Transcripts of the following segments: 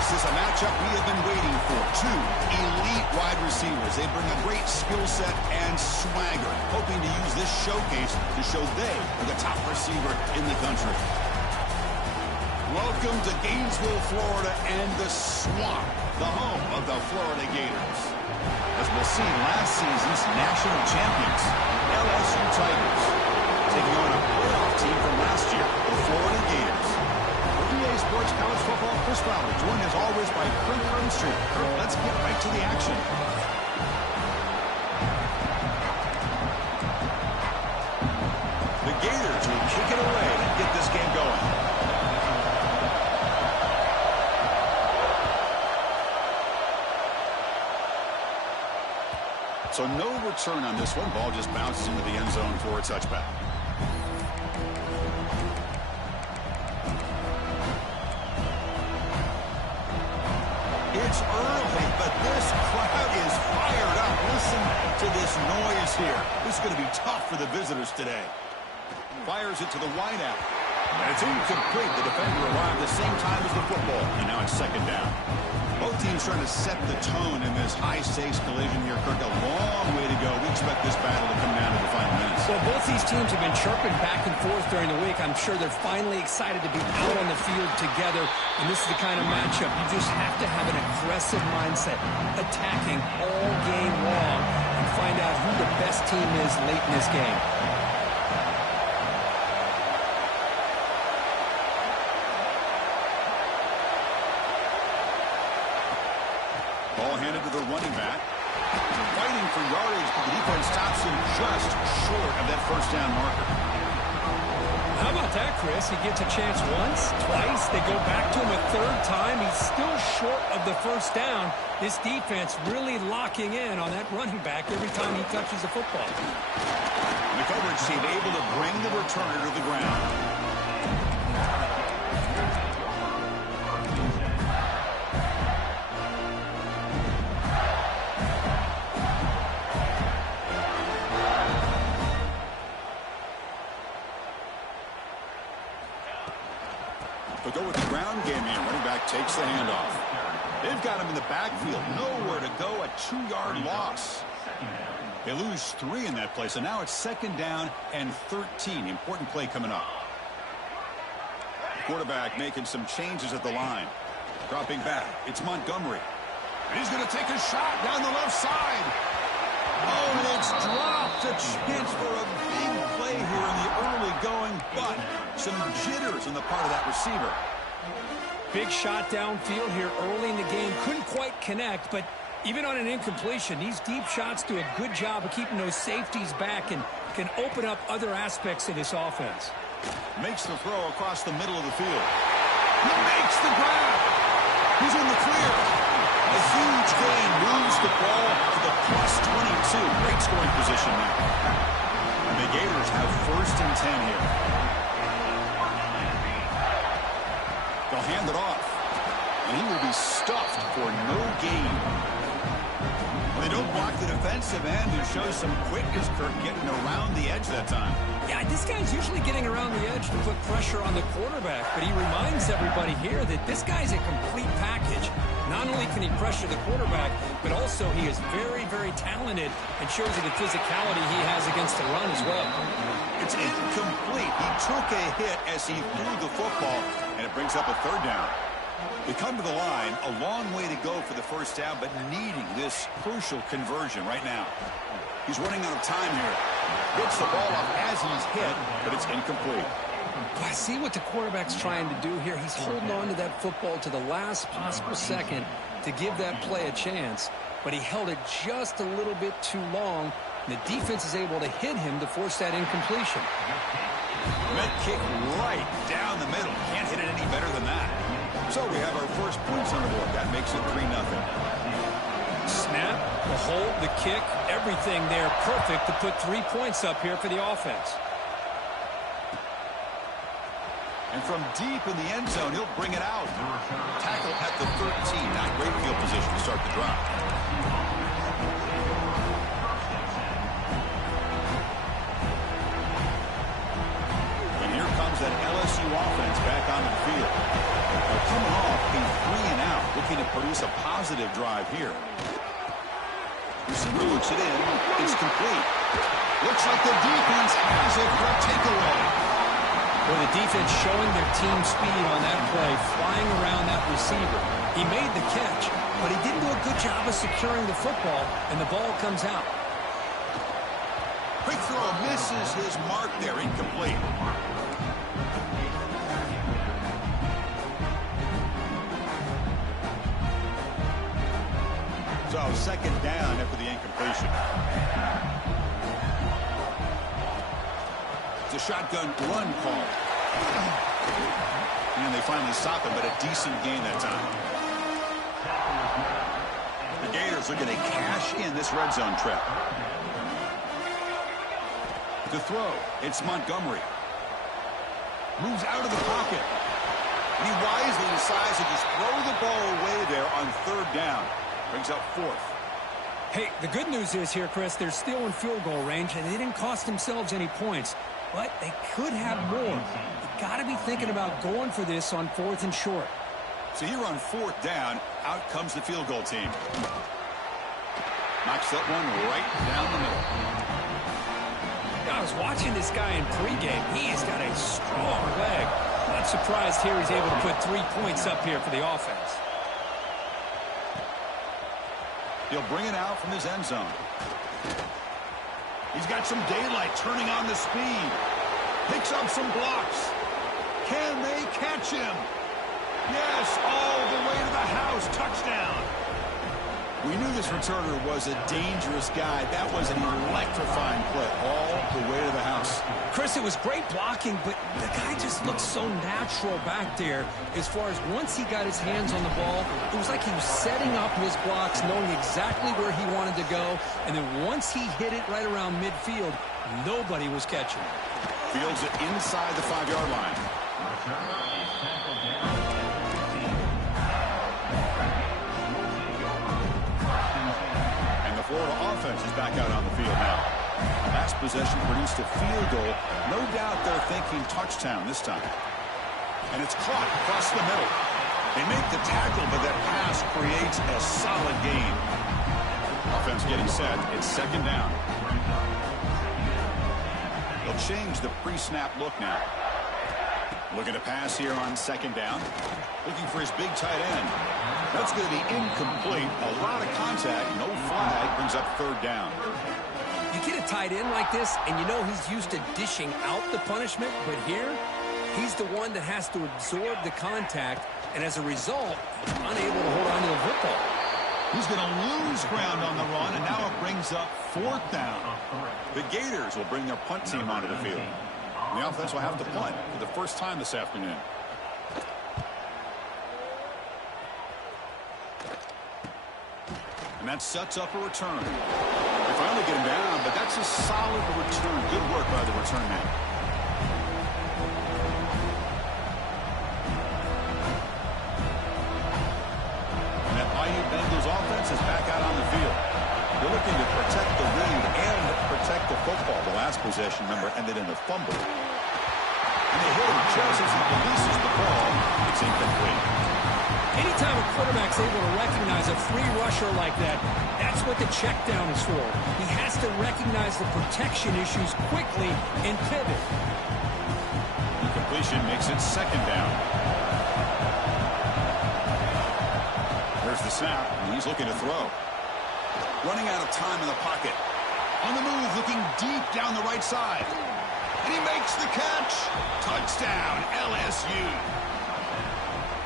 This is a matchup we have been waiting for. Two elite wide receivers. They bring a great skill set and swagger, hoping to use this showcase to show they are the top receiver in the country. Welcome to Gainesville, Florida, and the Swamp, the home of the Florida Gators. As we'll see, last season's national champions, LSU Tigers, taking on a playoff team from last year, the Florida Gators. EA Sports College Football, Chris Fowler, joined as always by Kirk Armstrong. Kirk, let's get right to the action. The Gators will kick it away to get this game going. So no return on this one. Ball just bounces into the end zone for a touchback. It's early, but this crowd is fired up. Listen to this noise here. This is going to be tough for the visitors today. Fires it to the wideout. And it's incomplete. The defender arrived at the same time as the football. And now it's second down. Both teams trying to set the tone in this high-stakes collision here. Kirk, a long way to go. We expect this battle to come down to the final minutes. Well, both these teams have been chirping back and forth during the week. I'm sure they're finally excited to be out on the field together. And this is the kind of matchup you just have to have an aggressive mindset, attacking all game long, and find out who the best team is late in this game. Ball handed to the running back. Fighting for yardage, but the defense stops him just short of that first down marker. How about that, Chris? He gets a chance once, twice. They go back to him a third time. He's still short of the first down. This defense really locking in on that running back every time he touches the football. The coverage team able to bring the returner to the ground. They'll go with the ground game here. Running back takes the handoff. They've got him in the backfield. Nowhere to go. A 2-yard loss. They lose 3 in that play. So now it's second down and 13. Important play coming up. Quarterback making some changes at the line. Dropping back. It's Montgomery. And he's going to take a shot down the left side. Oh, and it's dropped. A chance for a big play here in the early going, but some jitters on the part of that receiver. Big shot downfield here early in the game. Couldn't quite connect, but even on an incompletion, these deep shots do a good job of keeping those safeties back and can open up other aspects of this offense. Makes the throw across the middle of the field. He makes the grab. He's in the clear. A huge gain moves the ball to the +22. Great scoring position now. And the Gators have first and 10 here. They'll hand it off. And he will be stuffed for no gain. They don't block the defensive end and show some quickness, Kirk, getting around the edge that time. Yeah, this guy's usually getting around the edge to put pressure on the quarterback, but he reminds everybody here that this guy's a complete package. Not only can he pressure the quarterback, but also he is very, very talented and shows you the physicality he has against the run as well. It's incomplete. He took a hit as he threw the football, and it brings up a third down. They come to the line, a long way to go for the first down, but needing this crucial conversion right now. He's running out of time here. Gets the ball off as he's hit, but it's incomplete. I see what the quarterback's trying to do here. He's holding on to that football to the last possible second to give that play a chance, but he held it just a little bit too long. And the defense is able to hit him to force that incompletion. Med kick right down the middle. Can't hit it any better than that. So we have our first points on the board. That makes it 3-0. Snap, the hold, the kick, everything there perfect to put 3 points up here for the offense. And from deep in the end zone, he'll bring it out. Tackle at the 13. Not great field position to start the drive. And here comes that LSU offense back on the field. They're coming off a 3-and-out, looking to produce a positive drive here. Receiver looks it in. It's complete. Looks like the defense has it for a takeaway. Well, the defense showing their team speed on that play, flying around that receiver. He made the catch, but he didn't do a good job of securing the football, and the ball comes out. Quick throw misses his mark there, incomplete. So second down after the incompletion. It's a shotgun run call. And they finally stop him, but a decent gain that time. The Gators are going to cash in this red zone trip. To throw, it's Montgomery. Moves out of the pocket. And he wisely decides to just throw the ball away there on third down. Brings up fourth. Hey, the good news is here, Chris, they're still in field goal range, and they didn't cost themselves any points. But they could have more. You got to be thinking about going for this on 4th and short. So here on 4th down, out comes the field goal team. Knocks that one right down the middle. I was watching this guy in pregame. He has got a strong leg. Not surprised here he's able to put 3 points up here for the offense. He'll bring it out from his end zone. He's got some daylight turning on the speed. Picks up some blocks. Can they catch him? Yes, all the way to the house. Touchdown. We knew this returner was a dangerous guy. That was an electrifying play all the way to the house. Chris, it was great blocking, but the guy just looked so natural back there. As far as once he got his hands on the ball, it was like he was setting up his blocks, knowing exactly where he wanted to go. And then once he hit it right around midfield, nobody was catching it. Fields it inside the 5-yard line. Florida offense is back out on the field now. Last possession produced a field goal. No doubt they're thinking touchdown this time. And it's caught across the middle. They make the tackle, but that pass creates a solid gain. Offense getting set. It's second down. They'll change the pre-snap look now. Looking to pass here on second down. Looking for his big tight end. That's going to be incomplete. A lot of contact. No flag. Brings up third down. You get a tight end like this, and you know he's used to dishing out the punishment. But here, he's the one that has to absorb the contact. And as a result, he's unable to hold on to the football. He's going to lose ground on the run, and now it brings up fourth down. The Gators will bring their punt team onto the field. The offense will have to punt for the first time this afternoon. And that sets up a return. They finally get him down, but that's a solid return. Good work by the return man. And that IU Bengals offense is back out on the field. They're looking to protect the lead and protect the football. The last possession, remember, ended in a fumble. And they hit him just as he releases the ball. It's incomplete. Anytime a quarterback's able to recognize a free rusher like that, that's what the check down is for. He has to recognize the protection issues quickly and pivot. Incompletion makes it second down. There's the snap, and he's looking to throw. Running out of time in the pocket. On the move, looking deep down the right side. And he makes the catch. Touchdown, LSU.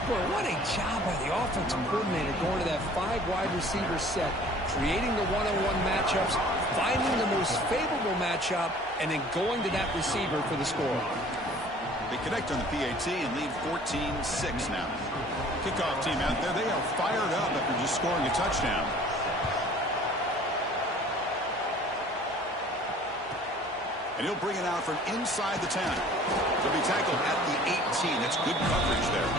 Boy, what a job by the offensive coordinator going to that 5 wide receiver set, creating the one-on-one matchups, finding the most favorable matchup, and then going to that receiver for the score. They connect on the PAT and lead 14-6 now. Kickoff team out there, they are fired up after just scoring a touchdown. And he'll bring it out from inside the 10. He'll be tackled at the 18. That's good coverage there.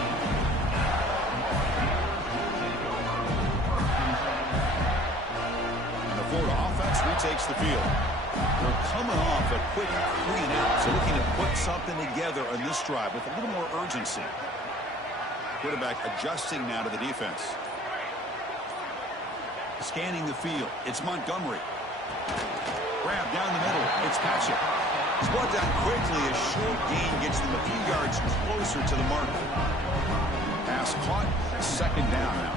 And the Florida offense retakes the field. They're coming off a quick 3-and-out, so looking to put something together on this drive with a little more urgency. Quarterback adjusting now to the defense. Scanning the field. It's Montgomery. Grab down the middle. It's Patrick. He's brought down quickly. A short gain gets them a few yards closer to the mark. Pass caught. Second down now.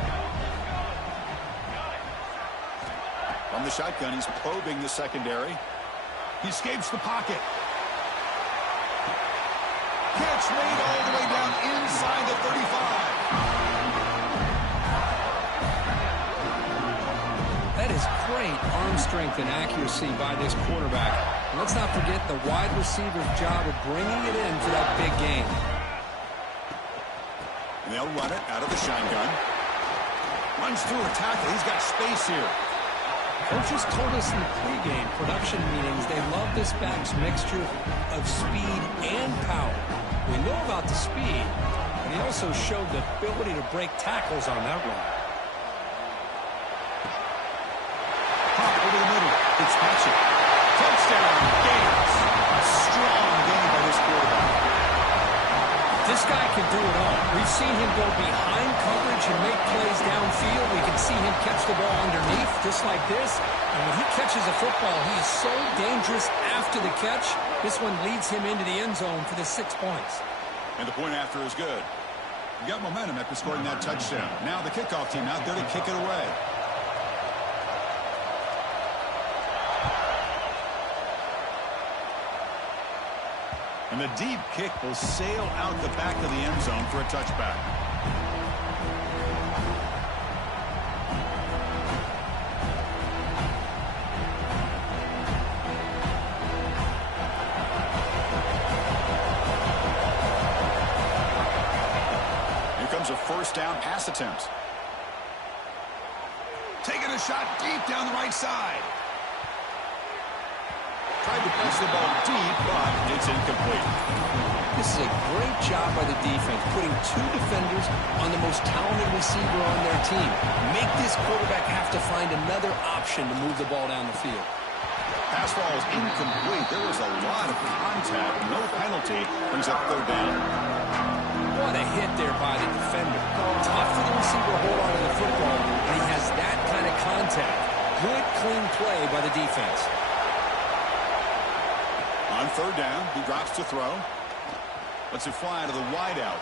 From the shotgun, he's probing the secondary. He escapes the pocket. Catch made all the way down inside the 35. That is great arm strength and accuracy by this quarterback. And let's not forget the wide receiver's job of bringing it in for that big game. And they'll run it out of the shotgun. Runs through a tackle. He's got space here. Coaches told us in the pregame production meetings they love this back's mixture of speed and power. We know about the speed, but he also showed the ability to break tackles on that run. Pop over the middle. It's Patrick. Touchdown. Gaines. A strong game by this quarterback. This guy can do it all. We've seen him go behind coverage and make plays downfield. We can see him catch the ball underneath, just like this. And when he catches a football, he is so dangerous after the catch. This one leads him into the end zone for the 6 points. And the point after is good. You got momentum after scoring that touchdown. Now the kickoff team out there to kick it away. And the deep kick will sail out the back of the end zone for a touchback. Here comes a first down pass attempt. Taking a shot deep down the right side. Tried to press the ball deep, but it's incomplete. This is a great job by the defense, putting two defenders on the most talented receiver on their team. Make this quarterback have to find another option to move the ball down the field. Pass ball is incomplete. There was a lot of contact. No penalty. Brings up third down. What a hit there by the defender. Tough for the receiver to hold on to the football, and he has that kind of contact. Good, clean play by the defense. On third down, he drops to throw. Lets it fly to the wideout.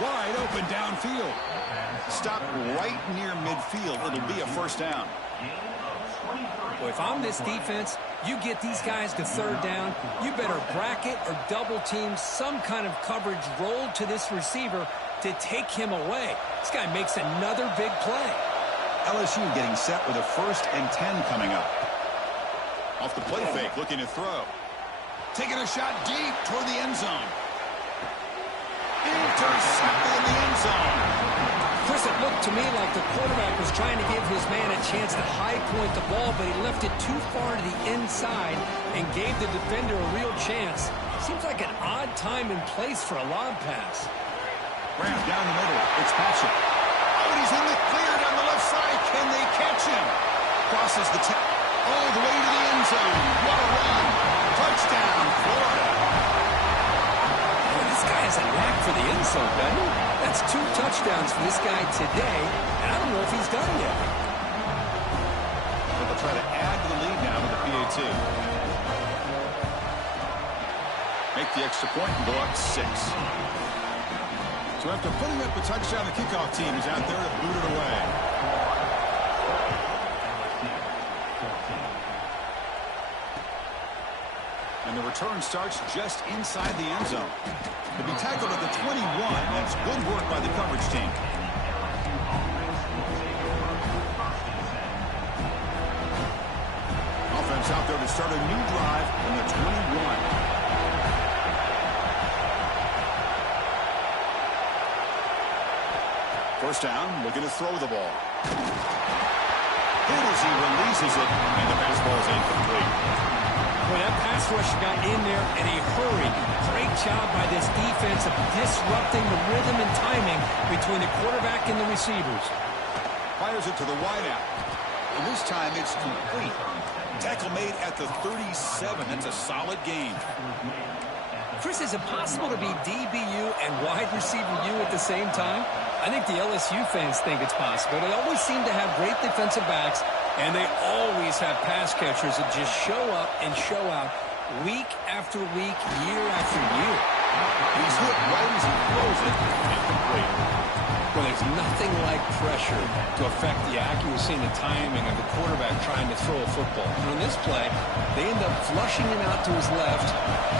Wide open downfield. Stop right near midfield. It'll be a first down. Well, if I'm this defense, you get these guys to third down, you better bracket or double team some kind of coverage rolled to this receiver to take him away. This guy makes another big play. LSU getting set with a 1st and 10 coming up. Off the play fake, looking to throw. Taking a shot deep toward the end zone. Intercepted in the end zone. Chris, it looked to me like the quarterback was trying to give his man a chance to high point the ball, but he left it too far to the inside and gave the defender a real chance. Seems like an odd time and place for a lob pass. Grab down the middle. It's Patrick. Oh, and he's in the clear down the left side. Can they catch him? Crosses the all the way to the end zone. What a run. Touchdown, Florida. Well, this guy has a knack for the end zone, doesn't he? That's 2 touchdowns for this guy today, and I don't know if he's done yet. So they'll try to add to the lead now with the PAT. Make the extra point and go up 6. So after putting up the touchdown, the kickoff team is out there to boot it away. And the return starts just inside the end zone. To be tackled at the 21, that's good work by the coverage team. Offense out there to start a new drive from the 21. First down, looking to throw the ball. Hit as he releases it, and the pass ball is incomplete. Well, that pass rush got in there in a hurry. Great job by this defense of disrupting the rhythm and timing between the quarterback and the receivers. Fires it to the wideout. And this time it's complete. Tackle made at the 37. That's a solid gain. Chris, is it possible to be DBU and wide receiver U at the same time? I think the LSU fans think it's possible. They always seem to have great defensive backs, and they always have pass catchers that just show up and show out week after week, year after year. He's hit right as he throws it, incomplete. Well, there's nothing like pressure to affect the accuracy and the timing of the quarterback trying to throw a football. And on this play, they end up flushing him out to his left,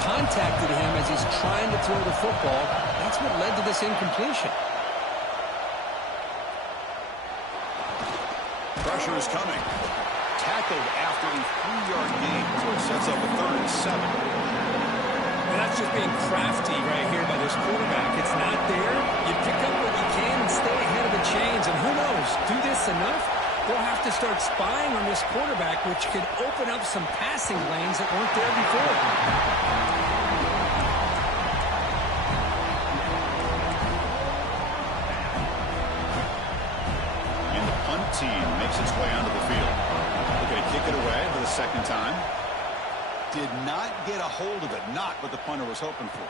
contacted him as he's trying to throw the football. That's what led to this incompletion. Pressure is coming. Tackled after a 3-yard gain, so it sets up a 3rd and 7. And that's just being crafty right here by this quarterback. It's not there. You pick up what you can and stay ahead of the chains. And who knows, do this enough, they'll have to start spying on this quarterback, which could open up some passing lanes that weren't there before. And the punt team makes its way onto the field. They're going to kick it away for the second time. Did not get a hold of it. Not what the punter was hoping for.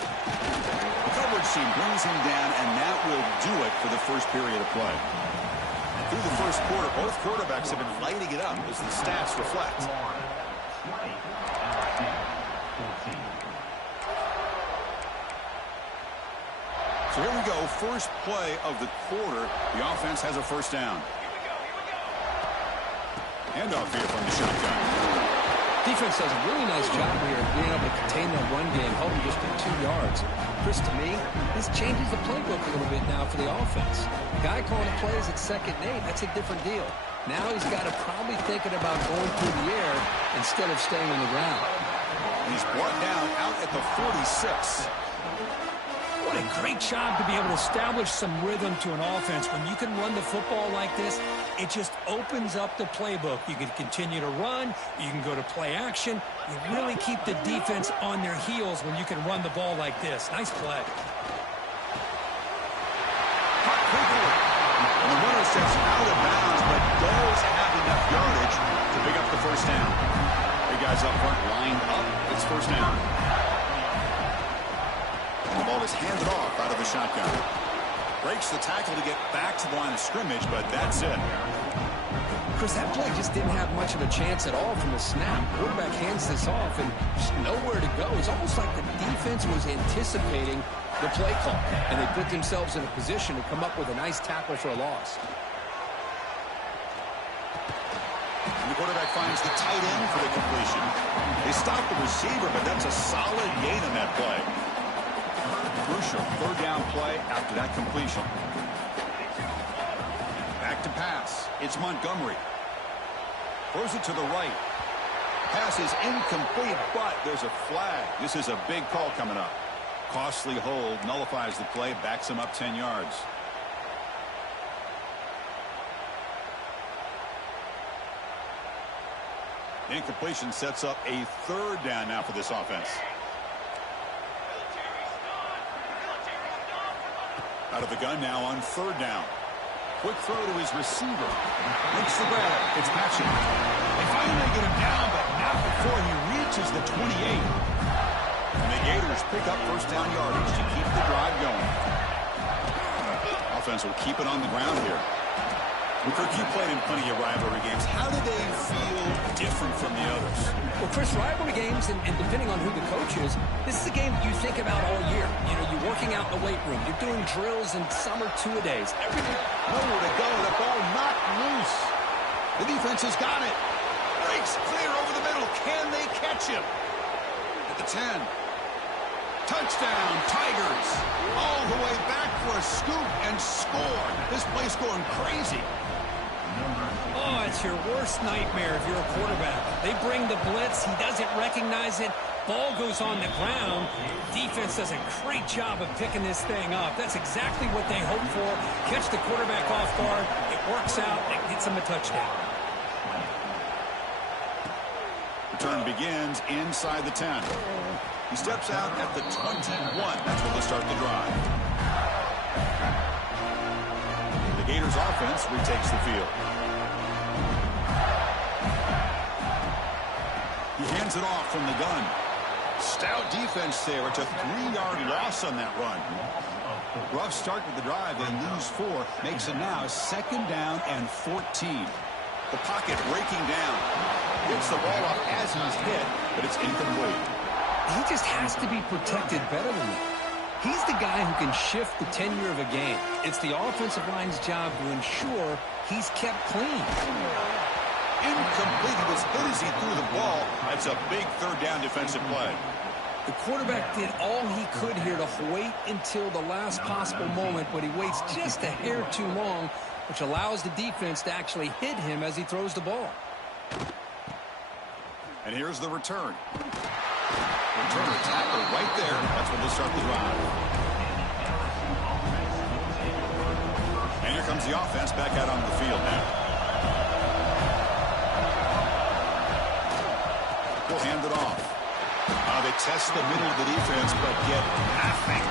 The coverage team brings him down, and that will do it for the first period of play. Through the first quarter, both quarterbacks have been lighting it up as the stats reflect. So here we go. First play of the quarter. The offense has a first down. Handoff here from the shotgun. Defense does a really nice job here of being able to contain that run game, hold him just to 2 yards. Chris, to me, this changes the playbook a little bit now for the offense. The guy calling the plays at 2nd and 8, that's a different deal. Now he's got to probably thinking about going through the air instead of staying on the ground. He's brought down out at the 46. What a great job to be able to establish some rhythm to an offense. When you can run the football like this, it just opens up the playbook. You can continue to run. You can go to play action. You really keep the defense on their heels when you can run the ball like this. Nice play. And the runner steps out of bounds, but does have enough yardage to pick up the first down. Big guys up front lined up. It's first down. The ball is handed off out of the shotgun. Breaks the tackle to get back to the line of scrimmage, but that's it. Chris, that play just didn't have much of a chance at all from the snap. Quarterback hands this off and just nowhere to go. It's almost like the defense was anticipating the play call, and they put themselves in a position to come up with a nice tackle for a loss. And the quarterback finds the tight end for the completion. They stop the receiver, but that's a solid gain on that play. Crucial 3rd down play after that completion. Back to pass. It's Montgomery. Throws it to the right. Pass is incomplete, but there's a flag. This is a big call coming up. Costly hold, nullifies the play, backs him up 10 yards. Incompletion sets up a 3rd down now for this offense. Out of the gun now on 3rd down. Quick throw to his receiver. Makes the grab. It's Patchen. They finally get him down, but not before he reaches the 28. And the Gators pick up first down yardage to keep the drive going. Offense will keep it on the ground here. Kirk, you played in plenty of rivalry games. How do they feel different from the others? Well, Chris, rivalry games, and depending on who the coach is, this is a game you think about all year. You know, you're working out in the weight room. You're doing drills and summer two-a-days. Everything. Nowhere to go. The ball knocked loose. The defense has got it. Breaks clear over the middle. Can they catch him? At the 10. Touchdown, Tigers. All the way back for a scoop and score. This place going crazy. Oh, it's your worst nightmare if you're a quarterback. They bring the blitz. He doesn't recognize it. Ball goes on the ground. Defense does a great job of picking this thing up. That's exactly what they hope for. Catch the quarterback off guard. It works out. It gets him a touchdown. Return begins inside the 10. He steps out at the 21. That's where they'll start the drive. The Gators offense retakes the field. He hands it off from the gun. Stout defense there. It's a 3-yard loss on that run. Rough start with the drive. They lose 4. Makes it now 2nd down and 14. The pocket breaking down. Gets the ball off as he's hit, but it's incomplete. He just has to be protected better than that. He's the guy who can shift the tenure of a game. It's the offensive line's job to ensure he's kept clean. Incomplete. He was hit as he threw the ball. That's a big 3rd down defensive play. The quarterback did all he could here to wait until the last possible moment, but he waits just a hair too long, which allows the defense to actually hit him as he throws the ball. And here's the return. Returner tackle right there. That's when they start the drive. And here comes the offense back out on the field now. We'll hand it off. They test the middle of the defense, but get nothing.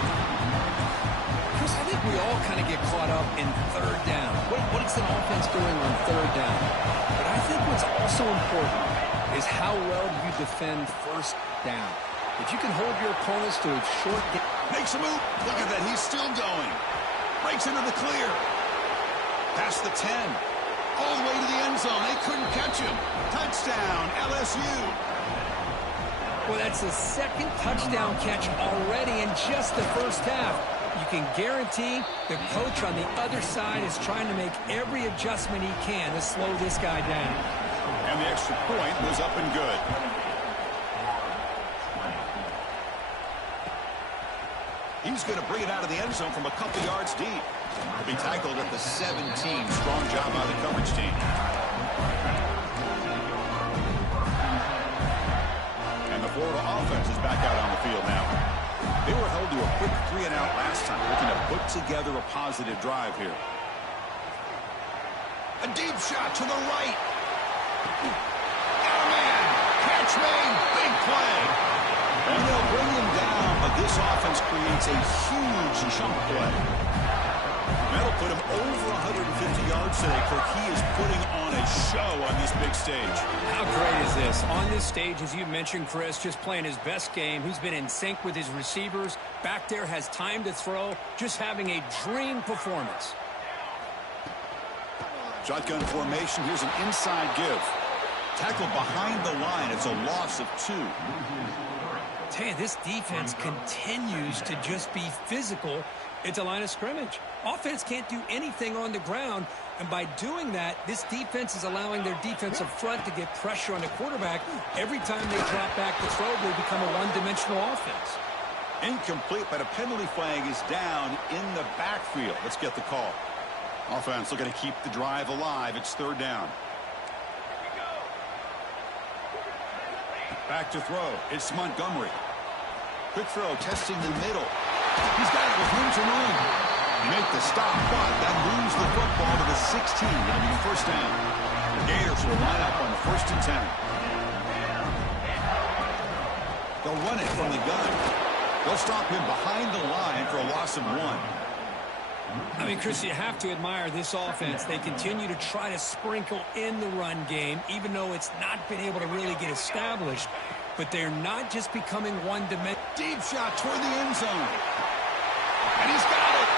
Chris, I think we all kind of get caught up in 3rd down. What is an offense doing on 3rd down? But I think what's also important is how well do you defend 1st down. If you can hold your opponents to a short game. Makes a move. Look at that. He's still going. Breaks into the clear. Past the 10. All the way to the end zone. They couldn't catch him. Touchdown, LSU. Well, that's the 2nd touchdown catch already in just the 1st half. You can guarantee the coach on the other side is trying to make every adjustment he can to slow this guy down. And the extra point was up and good. He's going to bring it out of the end zone from a couple yards deep. He'll be tackled at the 17. Strong job by the coverage team. And the Florida offense is back out on the field now. They were held to a quick 3-and-out last time, looking to put together a positive drive here. A deep shot to the right. Got a man. Catch made. Big play. And they'll bring him down, but this offense creates a huge chunk play. That'll put him over 150 yards today. Kirk, he is putting on a show on this big stage. How great is this? On this stage, as you mentioned, Chris, just playing his best game. He's been in sync with his receivers. Back there, has time to throw. Just having a dream performance. Shotgun formation. Here's an inside give. Tackle behind the line. It's a loss of 2. Tell you, this defense continues to just be physical at the line of scrimmage. Offense can't do anything on the ground, and by doing that, this defense is allowing their defensive front to get pressure on the quarterback. Every time they drop back to throw, they become a one-dimensional offense. Incomplete, but a penalty flag is down in the backfield. Let's get the call. Offense looking to keep the drive alive. It's 3rd down. Back to throw. It's Montgomery. Quick throw, testing the middle. He's got it with room to run. Make the stop, but that moves the football to the 16. That'll be the 1st down. The Gators will line up on the 1st and 10. They'll run it from the gun. They'll stop him behind the line for a loss of 1. I mean, Chris, you have to admire this offense. They continue to try to sprinkle in the run game, even though it's not been able to really get established. But they're not just becoming one-dimensional. Deep shot toward the end zone. And he's got it.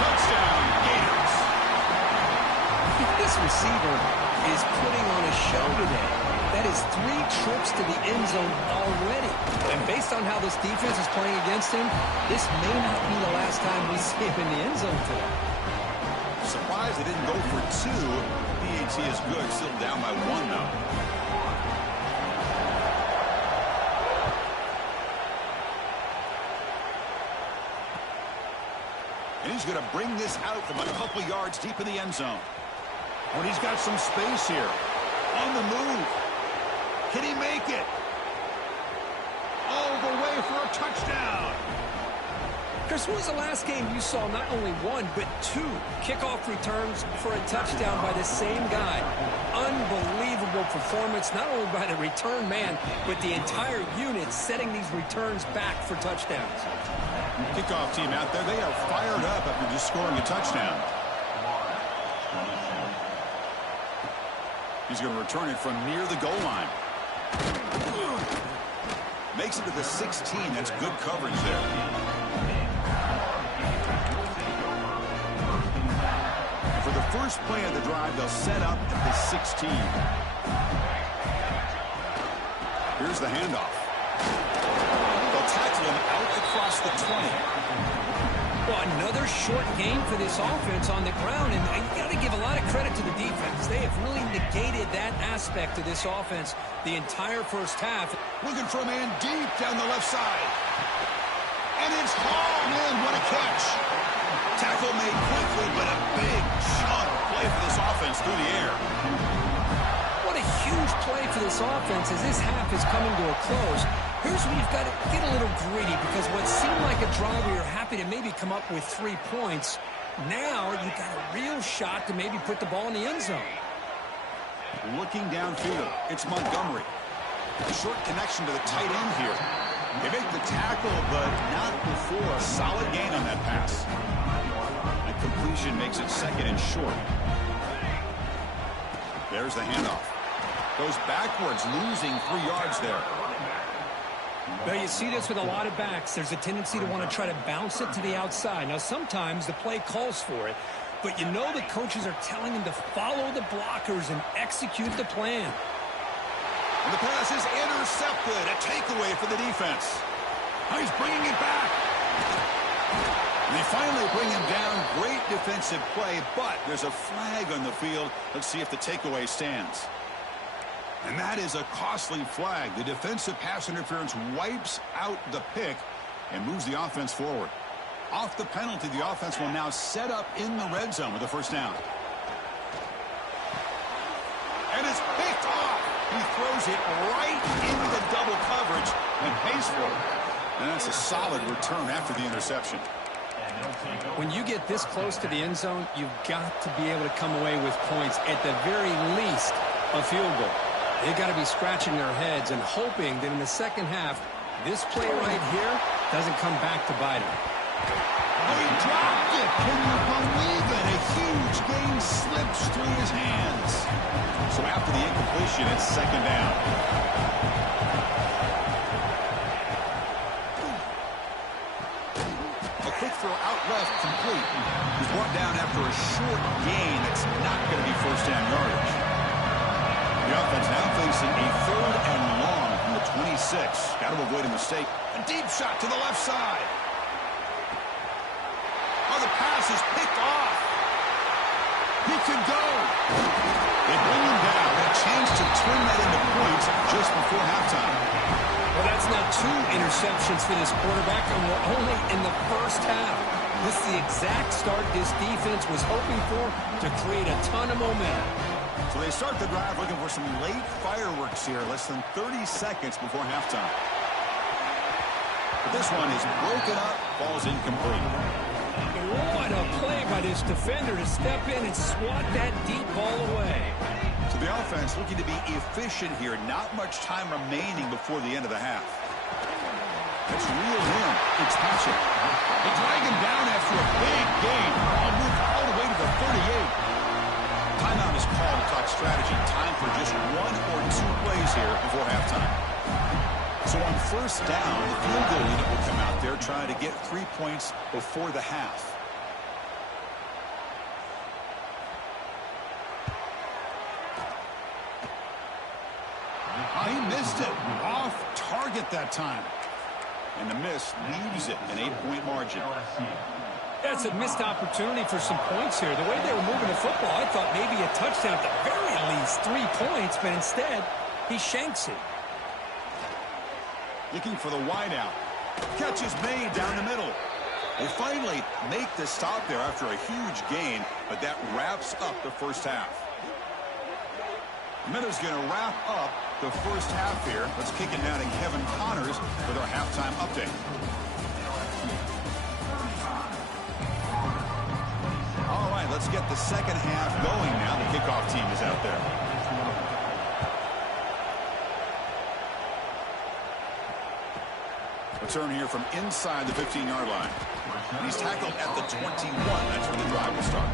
Touchdown, Gators. This receiver is putting on a show today. That is 3 trips to the end zone already. And based on how this defense is playing against him, this may not be the last time we see him in the end zone today. Surprised they didn't go for 2. PAT is good. Still down by 1, though. And he's going to bring this out from a couple yards deep in the end zone. Oh, and he's got some space here. On the move. Can he make it? All the way for a touchdown. Chris, when was the last game you saw not only 1, but 2 kickoff returns for a touchdown by the same guy? Unbelievable performance, not only by the return man, but the entire unit setting these returns back for touchdowns. Kickoff team out there, they are fired up after just scoring a touchdown. He's going to return it from near the goal line. Makes it to the 16. That's good coverage there. For the first play of the drive, they'll set up at the 16. Here's the handoff. They'll tackle him out across the 20. Well, another short game for this offense on the ground, and you got to give a lot of credit to the defense. They have really negated that aspect of this offense the entire first half. Looking for a man deep down the left side. And it's hauled in. What a catch. Tackle made quickly, but a big chunk play for this offense through the air. What a huge play for this offense as this half is coming to a close. Here's where you've got to get a little greedy, because what seemed like a drive where you're happy to maybe come up with 3 points, now you've got a real shot to maybe put the ball in the end zone. Looking downfield, it's Montgomery. A short connection to the tight end here. They make the tackle, but not before a solid gain on that pass. The completion makes it second and short. There's the handoff. Goes backwards, losing 3 yards there. Well, you see this with a lot of backs. There's a tendency to want to try to bounce it to the outside. Now, sometimes the play calls for it, but you know the coaches are telling them to follow the blockers and execute the plan. And the pass is intercepted. A takeaway for the defense. Now he's bringing it back. And they finally bring him down. Great defensive play, but there's a flag on the field. Let's see if the takeaway stands. And that is a costly flag. The defensive pass interference wipes out the pick and moves the offense forward. Off the penalty, the offense will now set up in the red zone with the first down. And it's picked off. He throws it right into the double coverage and pays for it. And that's a solid return after the interception. When you get this close to the end zone, you've got to be able to come away with points, at the very least a field goal. They've got to be scratching their heads and hoping that in the second half, this play right here doesn't come back to bite them. Oh, he dropped it. Can you believe it? A huge gain slips through his hands. So after the incompletion, it's second down. A quick throw out left, complete. He's brought down after a short gain that's not going to be first down yardage. The offense now facing a 3rd and long from the 26. Got to avoid a mistake. A deep shot to the left side. Oh, the pass is picked off. He can go. They bring him down. A chance to turn that into points just before halftime. Well, that's now 2 interceptions for this quarterback, and we're only in the first half. This is the exact start this defense was hoping for to create a ton of momentum. So they start the drive looking for some late fireworks here, less than 30 seconds before halftime. But this one is broken up, falls incomplete. What a play by this defender to step in and swat that deep ball away. So the offense looking to be efficient here. Not much time remaining before the end of the half. Let's reel in. It's Patrick. They drag him down after a big gain. I'll move all the way to the 38. Timeout is called to talk strategy. Time for just 1 or 2 plays here before halftime. So on first down, the field goal unit will come out there trying to get 3 points before the half. He missed it. Off target that time. And the miss leaves it an 8-point margin. That's a missed opportunity for some points here. The way they were moving the football, I thought maybe a touchdown at the very least, 3 points, but instead, he shanks it. Looking for the wideout. Catch is made down the middle. They finally make the stop there after a huge gain, but that wraps up the first half. Minutes going to wrap up the first half here. Let's kick it down to Kevin Connors with our halftime update. All right, let's get the second half going now. The kickoff team is out there. Return here from inside the 15-yard line. And he's tackled at the 21. That's when the drive will start.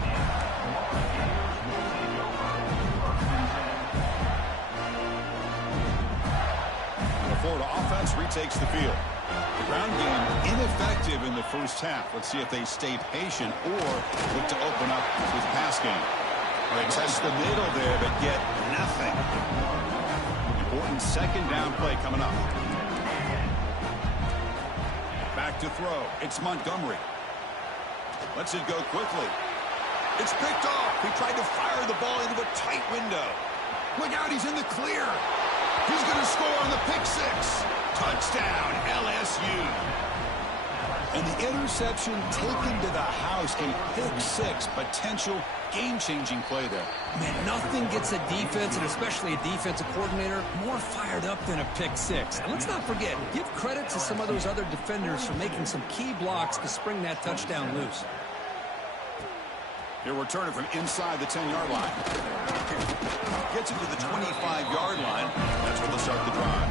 And the Florida offense offense retakes the field. The ground game ineffective in the first half. Let's see if they stay patient or look to open up with pass game. They test the middle there, but get nothing. Important second down play coming up. Back to throw. It's Montgomery. Lets it go quickly. It's picked off. He tried to fire the ball into a tight window. Look out, he's in the clear. He's going to score on the pick six. Touchdown, LSU. And the interception taken to the house. A pick six, potential game-changing play there. Man, nothing gets a defense, and especially a defensive coordinator, more fired up than a pick six. And let's not forget, give credit to some of those other defenders for making some key blocks to spring that touchdown loose. He'll return it from inside the 10-yard line. Gets it to the 25-yard line. That's where they'll start the drive.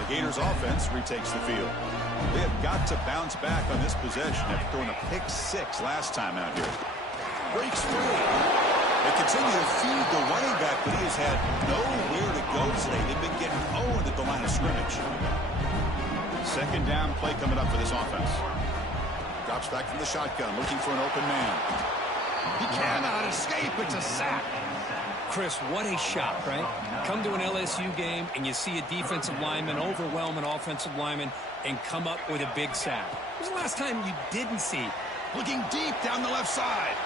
The Gators offense retakes the field. They have got to bounce back on this possession after throwing a pick six last time out here. Breaks free. They continue to feed the running back, but he has had nowhere to go today. They've been getting owned at the line of scrimmage. Second down play coming up for this offense. Drops back from the shotgun, looking for an open man. He cannot escape. It's a sack. Chris, what a shot, right? Come to an LSU game, and you see a defensive lineman overwhelm an offensive lineman and come up with a big sack. When was the last time you didn't see? Looking deep down the left side.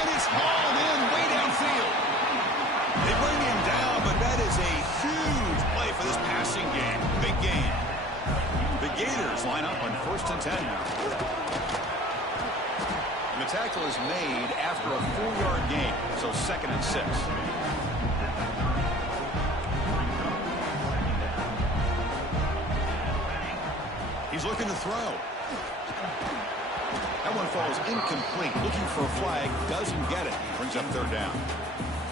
And it's hauled in way downfield. They bring him down, but that is a huge play for this passing game. Big game. The Gators line up on 1st and 10 now. And the tackle is made after a 4-yard gain, so 2nd and 6. He's looking to throw. That one falls incomplete. Looking for a flag, doesn't get it. Brings up 3rd down.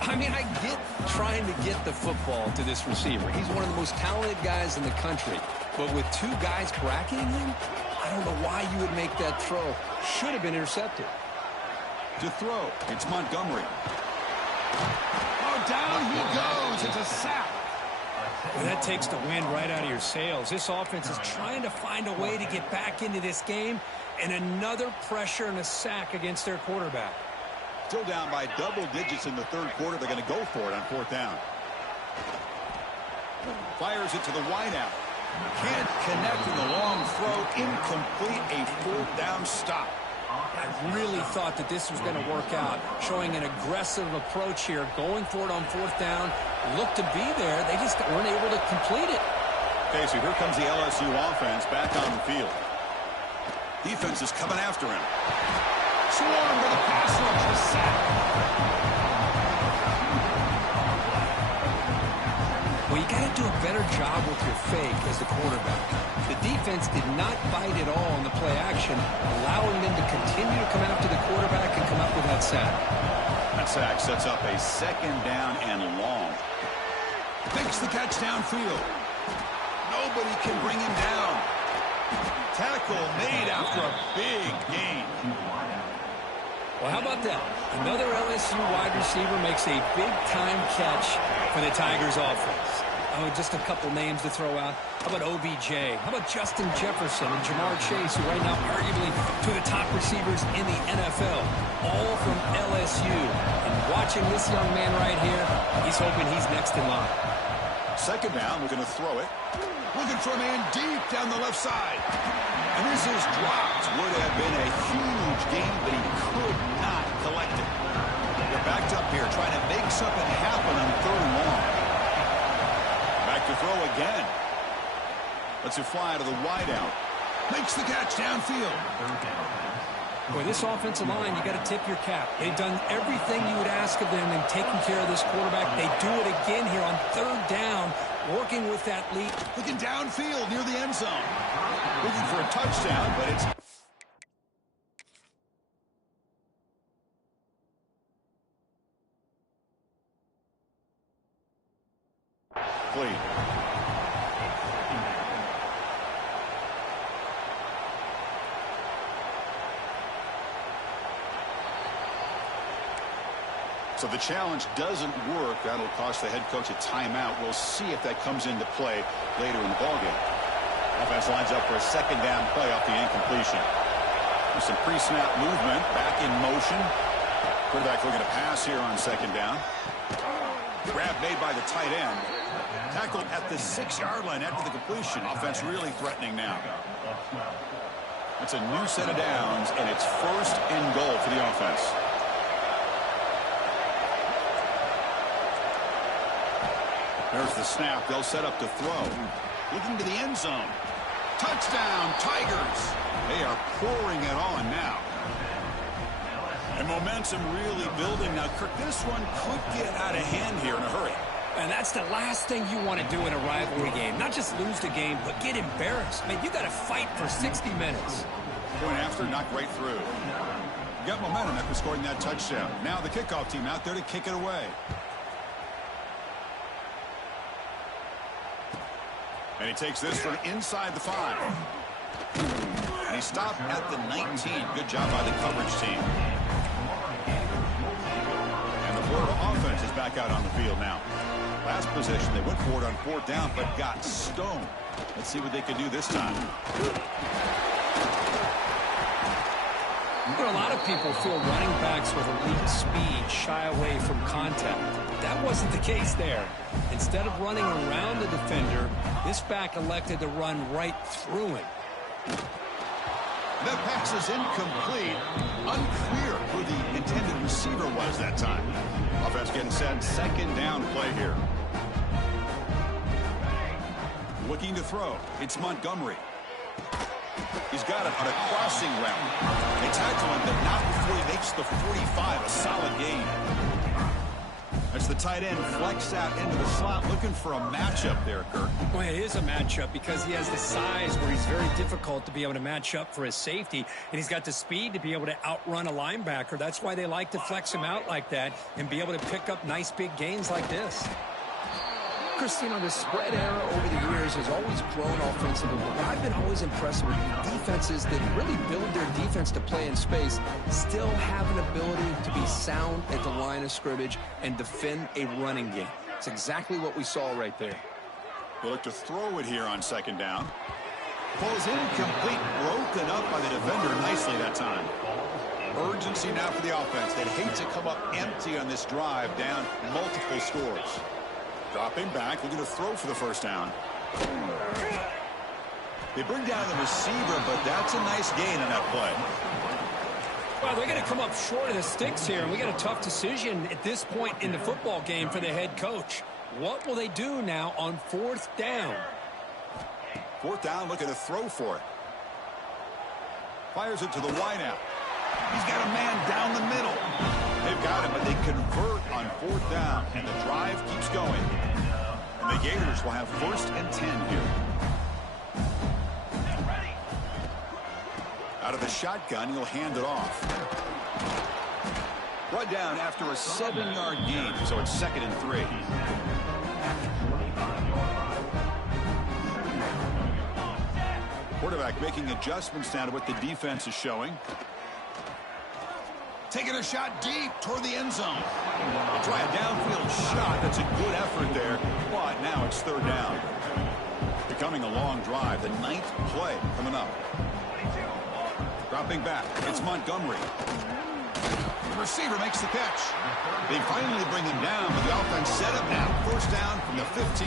I mean, I get trying to get the football to this receiver. He's one of the most talented guys in the country. But with 2 guys bracketing him, I don't know why you would make that throw. Should have been intercepted. To throw, it's Montgomery. Oh, down he goes. It's a sack. Well, that takes the wind right out of your sails. This offense is trying to find a way to get back into this game, and another pressure and a sack against their quarterback. Still down by double digits in the 3rd quarter. They're going to go for it on 4th down. Fires it to the wideout. Can't connect with a long throw. Incomplete. A 4th down stop. I really thought that this was going to work out, showing an aggressive approach here, going for it on 4th down. Looked to be there. They just weren't able to complete it. Okay, so here comes the LSU offense back on the field. Defense is coming after him. Swarm with a pass rush, a sack. Well, you got to do a better job with your fake as the quarterback. The defense did not bite at all on the play action, allowing them to continue to come after the quarterback and come up with that sack. That sack sets up a 2nd down and long. Makes the catch downfield. Nobody can bring him down. Tackle made after a big gain. Well, how about that? Another LSU wide receiver makes a big-time catch for the Tigers offense. Oh, just a couple names to throw out. How about OBJ? How about Justin Jefferson and Jamar Chase, who right now arguably two of the top receivers in the NFL, all from LSU. And watching this young man right here, he's hoping he's next in line. 2nd down, we're going to throw it. Looking for a man deep down the left side. And this is dropped. Would have been a huge gain, but he could not collect it. They're backed up here, trying to make something happen on 3rd and long. Back to throw again. Lets it fly to the wideout. Makes the catch downfield. Boy, this offensive line, you got to tip your cap. They've done everything you would ask of them in taking care of this quarterback. They do it again here on 3rd down, working with that lead. Looking downfield near the end zone. Looking for a touchdown, but it's... complete. So the challenge doesn't work. That'll cost the head coach a timeout. We'll see if that comes into play later in the ballgame. Offense lines up for a second down play off the incompletion. There's some pre-snap movement, back in motion. Quarterback looking to pass here on second down. Grab made by the tight end. Tackled at the 6-yard line after the completion. Offense really threatening now. It's a new set of downs, and it's first and goal for the offense. There's the snap. They'll set up to throw. Looking to the end zone. Touchdown, Tigers. They are pouring it on now. And momentum really building. Now, Kirk, this one could get out of hand here in a hurry. And that's the last thing you want to do in a rivalry game. Not just lose the game, but get embarrassed. Man, you got to fight for 60 minutes. Point after, knocked right through. Got momentum after scoring that touchdown. Now the kickoff team out there to kick it away. And he takes this from inside the 5. And he stopped at the 19. Good job by the coverage team. And the Florida offense is back out on the field now. Last possession, they went for it on 4th down, but got stoned. Let's see what they can do this time. You know, a lot of people feel running backs with elite speed shy away from contact. That wasn't the case there. Instead of running around the defender, this back elected to run right through him. The pass is incomplete. Unclear who the intended receiver was that time. Offense getting set. Second down play here. Looking to throw. It's Montgomery. He's got it on a crossing route. They tackle him, but not before he makes the 45. A solid gain. As the tight end flex out into the slot, looking for a matchup there, Kirk. Well, it is a matchup because he has the size where he's very difficult to be able to match up for his safety, and he's got the speed to be able to outrun a linebacker. That's why they like to flex him out like that and be able to pick up nice big gains like this. Christine, the spread era over the years has always grown offensively, but I've been always impressed with defenses that really build their defense to play in space, still have an ability to be sound at the line of scrimmage and defend a running game. It's exactly what we saw right there. They look to throw it here on second down. Falls incomplete, broken up by the defender nicely that time. Urgency now for the offense. They'd hate to come up empty on this drive, down multiple scores. Dropping back, looking to throw for the first down. They bring down the receiver, but that's a nice gain in that play. Well, they're going to come up short of the sticks here, and we got a tough decision at this point in the football game for the head coach. What will they do now on 4th down? 4th down, looking to throw for it. Fires it to the wideout. He's got a man down the middle. They've got him, but they convert on 4th down, and the drive keeps going. And the Gators will have 1st and 10 here. Out of the shotgun, he'll hand it off. Brought down after a 7-yard gain, so it's 2nd and 3. Quarterback making adjustments now to what the defense is showing. Taking a shot deep toward the end zone. They'll try a downfield shot. That's a good effort there, but now it's 3rd down. Becoming a long drive. The 9th play coming up. Dropping back. It's Montgomery. The receiver makes the catch. They finally bring him down, but the offense set up now. 1st down from the 15.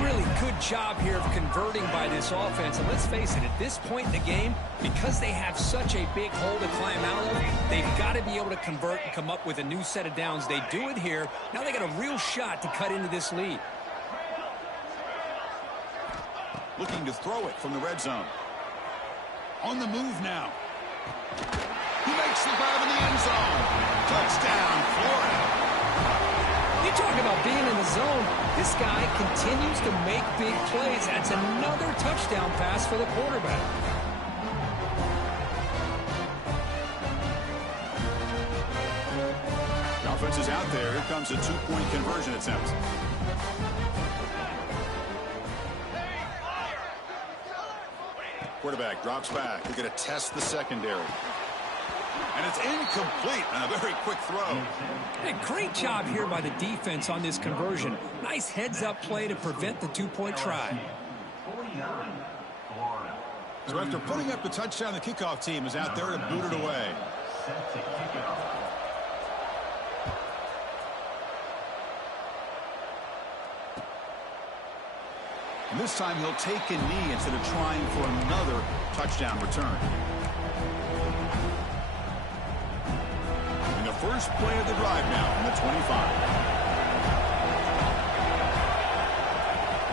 Really good job here of converting by this offense. And let's face it, at this point in the game, because they have such a big hole to climb out of, they've got to be able to convert and come up with a new set of downs. They do it here. Now they got a real shot to cut into this lead. Looking to throw it from the red zone. On the move now. He makes the grab in the end zone. Touchdown, Florida. You talk about being in the zone. This guy continues to make big plays. That's another touchdown pass for the quarterback. The offense is out there. Here comes a 2-point conversion attempt. Quarterback drops back. They're going to test the secondary. And it's incomplete on a very quick throw. Hey, great job here by the defense on this conversion. Nice heads-up play to prevent the two-point try. So after putting up the touchdown, the kickoff team is out there to boot it away. And this time he'll take a knee instead of trying for another touchdown return. And the first play of the drive now from the 25.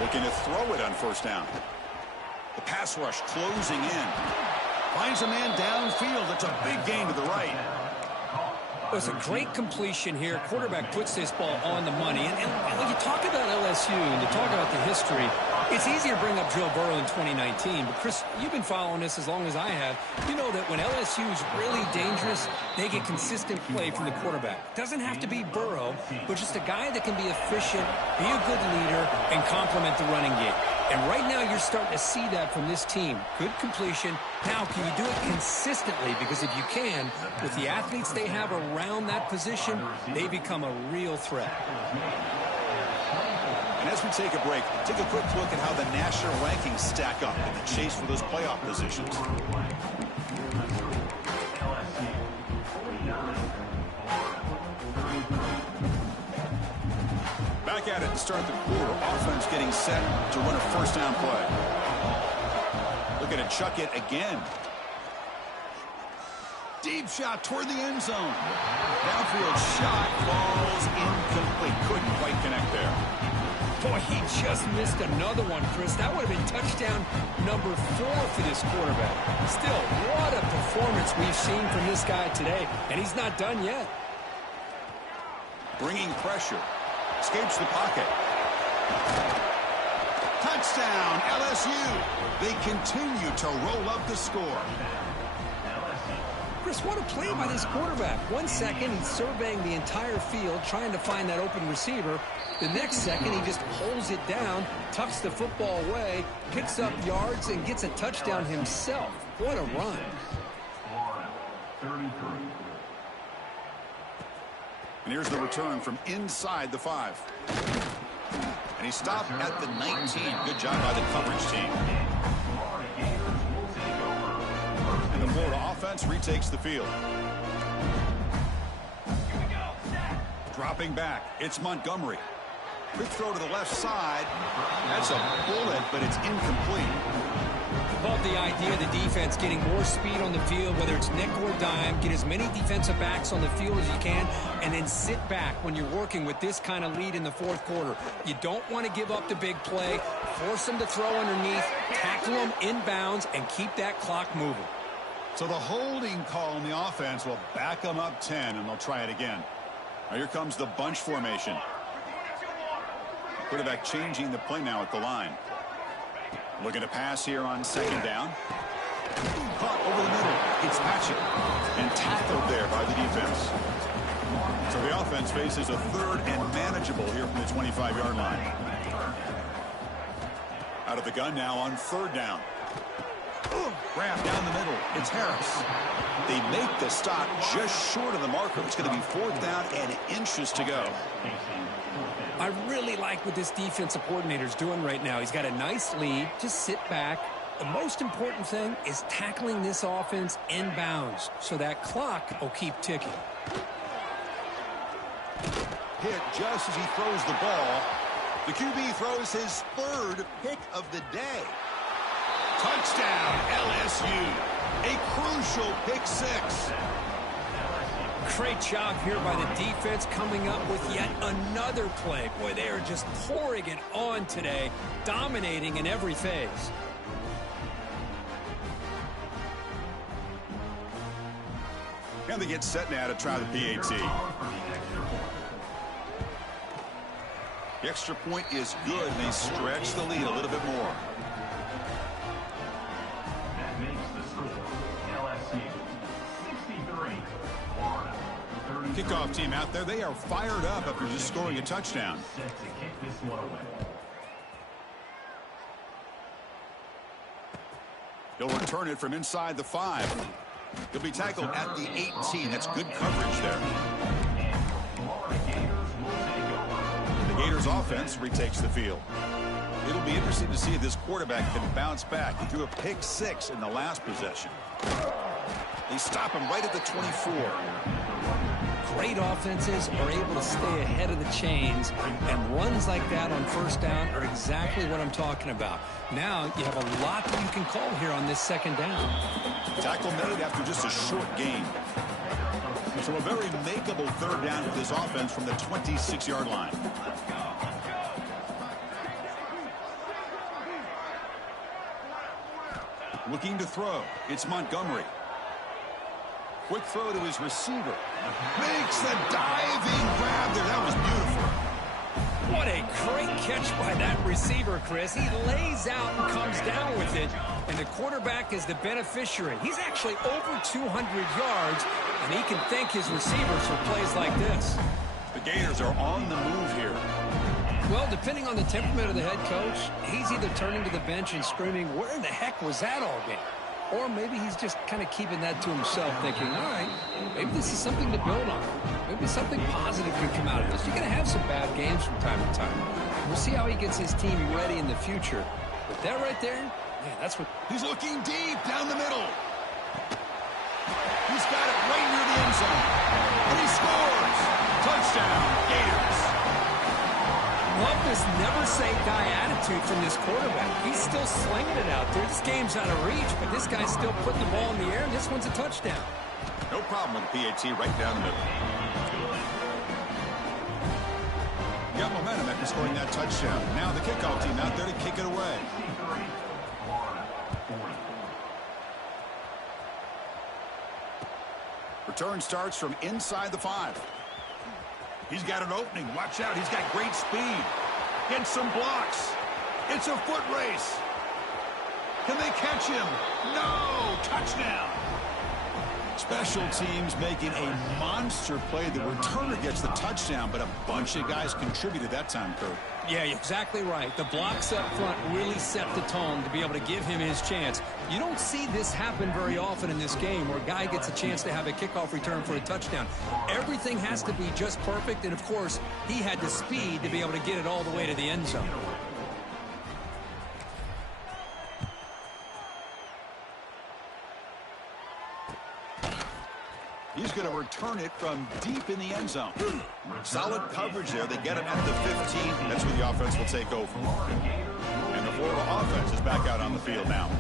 Looking to throw it on first down. The pass rush closing in. Finds a man downfield. It's a big gain to the right. It was a great completion here. Quarterback puts this ball on the money. And when you talk about LSU and you talk about the history, it's easy to bring up Joe Burrow in 2019. But, Chris, you've been following this as long as I have. You know that when LSU is really dangerous, they get consistent play from the quarterback. Doesn't have to be Burrow, but just a guy that can be efficient, be a good leader, and complement the running game. And right now you're starting to see that from this team. Good completion. Now, can you do it consistently? Because if you can, with the athletes they have around that position, they become a real threat. And as we take a break, take a quick look at how the national rankings stack up in the chase for those playoff positions. Back at it to start the quarter. Offense getting set to run a first down play. Looking to chuck it again. Deep shot toward the end zone. Downfield shot falls incomplete. Couldn't quite connect there. Boy, he just missed another one, Chris. That would have been touchdown number 4 for this quarterback. Still, what a performance we've seen from this guy today, and he's not done yet. Bringing pressure. Escapes the pocket. Touchdown, LSU. They continue to roll up the score. Chris, what a play by this quarterback. 1 second, he's surveying the entire field, trying to find that open receiver. The next second, he just holds it down, tucks the football away, picks up yards, and gets a touchdown himself. What a run. And here's the return from inside the 5. And he stopped at the 19. Good job by the coverage team. And the Florida offense retakes the field. Dropping back, it's Montgomery. Quick throw to the left side. That's a bullet, but it's incomplete. Love the idea of the defense getting more speed on the field, whether it's nickel or dime. Get as many defensive backs on the field as you can, and then sit back when you're working with this kind of lead in the fourth quarter. You don't want to give up the big play. Force them to throw underneath, tackle them inbounds, and keep that clock moving. So the holding call on the offense will back them up 10, and they'll try it again. Now here comes the bunch formation. Quarterback changing the play now at the line. Looking to pass here on second down. Caught over the middle. It's Patchett. And tackled there by the defense. So the offense faces a third and manageable here from the 25-yard line. Out of the gun now on third down. Grab down the middle. It's Harris. They make the stop just short of the marker. It's going to be fourth down and inches to go. I really like what this defensive coordinator's doing right now. He's got a nice lead. Just sit back. The most important thing is tackling this offense inbounds so that clock will keep ticking. Hit just as he throws the ball. The QB throws his third pick of the day. Touchdown, LSU. A crucial pick 6. Great job here by the defense coming up with yet another play. Boy, they are just pouring it on today, dominating in every phase. And they get set now to try the PAT. The extra point is good, and they stretch the lead a little bit more. That makes the score LSU 63, Florida 30. Kickoff team out there, they are fired up after just scoring a touchdown. Set to kick this one away. He'll return it from inside the 5. He'll be tackled at the 18. That's good coverage there. The Gators offense retakes the field. It'll be interesting to see if this quarterback can bounce back. He threw a pick 6 in the last possession. They stop him right at the 24. Great offenses are able to stay ahead of the chains, and runs like that on first down are exactly what I'm talking about. Now you have a lot that you can call here on this second down. Tackle made after just a short gain. So a very makeable third down for this offense from the 26-yard line. Looking to throw. It's Montgomery. Quick throw to his receiver. Makes the diving grab there. That was beautiful. What a great catch by that receiver, Chris. He lays out and comes down with it, and the quarterback is the beneficiary. He's actually over 200 yards, and he can thank his receivers for plays like this. The Gators are on the move here. Well, depending on the temperament of the head coach, he's either turning to the bench and screaming, where in the heck was that all game? Or maybe he's just kind of keeping that to himself, thinking, all right, maybe this is something to build on. Maybe something positive can come out of this. You're going to have some bad games from time to time. We'll see how he gets his team ready in the future. But that right there, man, that's what... He's looking deep down the middle. He's got it right near the end zone. And he scores. Touchdown, Gators. Love this never-say-die attitude from this quarterback. He's still slinging it out there. This game's out of reach, but this guy's still putting the ball in the air, and this one's a touchdown. No problem with the PAT right down the middle. Got momentum after scoring that touchdown. Now the kickoff team out there to kick it away. Return starts from inside the 5. He's got an opening. Watch out. He's got great speed. Gets some blocks. It's a foot race. Can they catch him? No. Touchdown. Special teams making a monster play. The returner gets the touchdown, but a bunch of guys contributed that time, Kurt. Yeah, exactly right. The blocks up front really set the tone to be able to give him his chance. You don't see this happen very often in this game where a guy gets a chance to have a kickoff return for a touchdown. Everything has to be just perfect, and of course, he had the speed to be able to get it all the way to the end zone. He's going to return it from deep in the end zone. Solid coverage there. They get him at the 15. That's where the offense will take over. And the Florida offense is back out on the field now.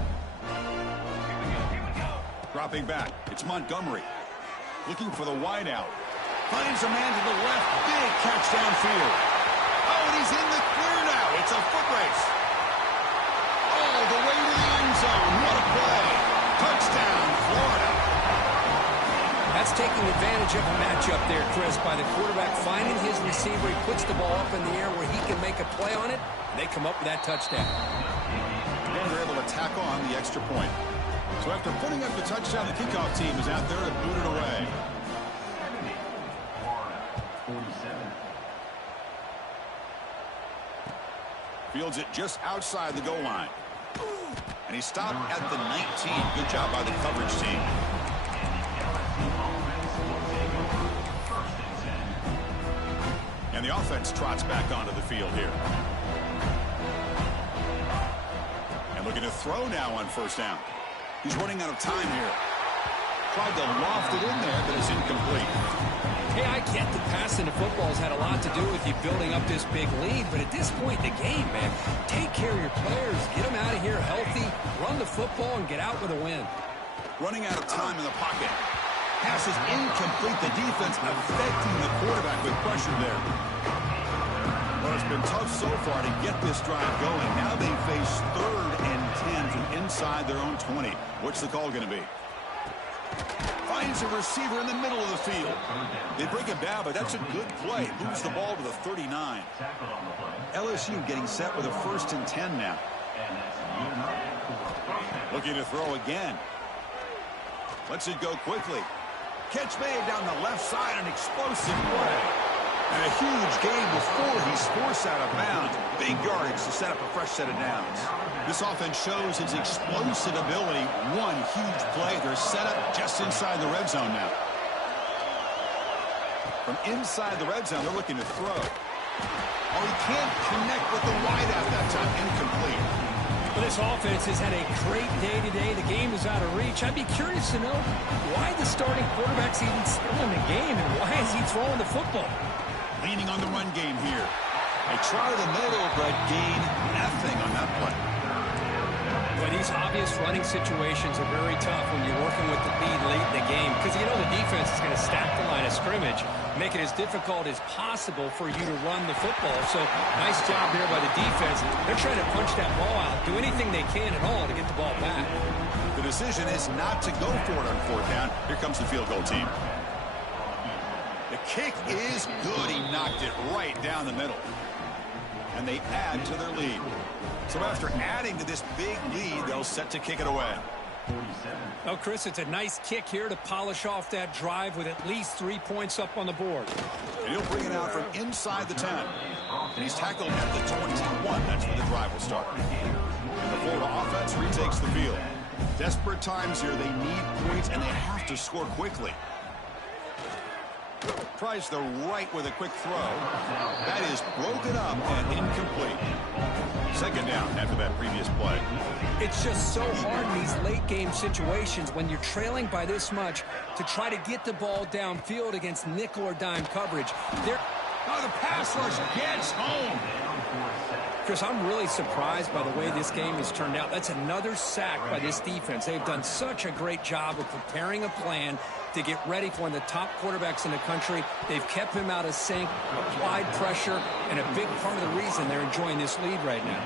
Dropping back. It's Montgomery. Looking for the wide out. Finds a man to the left. Big catch downfield. Oh, and he's in the clear now. It's a foot race. All the way to the end zone. What a play. Touchdown, Florida. That's taking advantage of a matchup there, Chris, by the quarterback finding his receiver. He puts the ball up in the air where he can make a play on it. They come up with that touchdown. And they're able to tackle on the extra point. So after putting up the touchdown, the kickoff team is out there to boot it away. Fields it just outside the goal line. And he stopped at the 19. Good job by the coverage team. And the offense trots back onto the field here. And looking to throw now on first down. He's running out of time here. Tried to loft it in there, but it's incomplete. Hey, I get that passing the football has had a lot to do with you building up this big lead, but at this point in the game, man, take care of your players. Get them out of here healthy, run the football, and get out with a win. Running out of time in the pocket. Pass is incomplete. The defense affecting the quarterback with pressure there. Well, it's been tough so far to get this drive going. Now they face 3rd and 10 from inside their own 20. What's the call going to be? Finds a receiver in the middle of the field. They break him down, but that's a good play. Moves the ball to the 39. LSU getting set with a 1st and 10 now. Looking to throw again. Lets it go quickly. Catch made down the left side, an explosive play. And a huge gain before he's forced out of bounds. Big yardage to set up a fresh set of downs. This offense shows its explosive ability. One huge play. They're set up just inside the red zone now. From inside the red zone, they're looking to throw. Oh, he can't connect with the wideout that time. Incomplete. Well, this offense has had a great day today. The game is out of reach. I'd be curious to know why the starting quarterback's even still in the game and why is he throwing the football? Leaning on the run game here. They try the middle, but gain nothing on that play. But these obvious running situations are very tough when you're working with the lead late in the game because you know the defense is going to stack the line of scrimmage, make it as difficult as possible for you to run the football. So nice job there by the defense. They're trying to punch that ball out, do anything they can at all to get the ball back. The decision is not to go for it on fourth down. Here comes the field goal team. The kick is good. He knocked it right down the middle. And they add to their lead. So after adding to this big lead, they'll set to kick it away. Oh, Chris, it's a nice kick here to polish off that drive with at least 3 points up on the board. And he'll bring it out from inside the 10. And he's tackled at the 21. That's where the drive will start. And the Florida offense retakes the field. Desperate times here. They need points, and they have to score quickly. Tries the right with a quick throw. That is broken up and incomplete. Second down after that previous play. It's just so hard in these late game situations when you're trailing by this much to try to get the ball downfield against nickel or dime coverage. Oh, the pass rush gets home. Chris, I'm really surprised by the way this game has turned out. That's another sack by this defense. They've done such a great job of preparing a plan to get ready for one of the top quarterbacks in the country. They've kept him out of sync, applied pressure, and a big part of the reason they're enjoying this lead right now.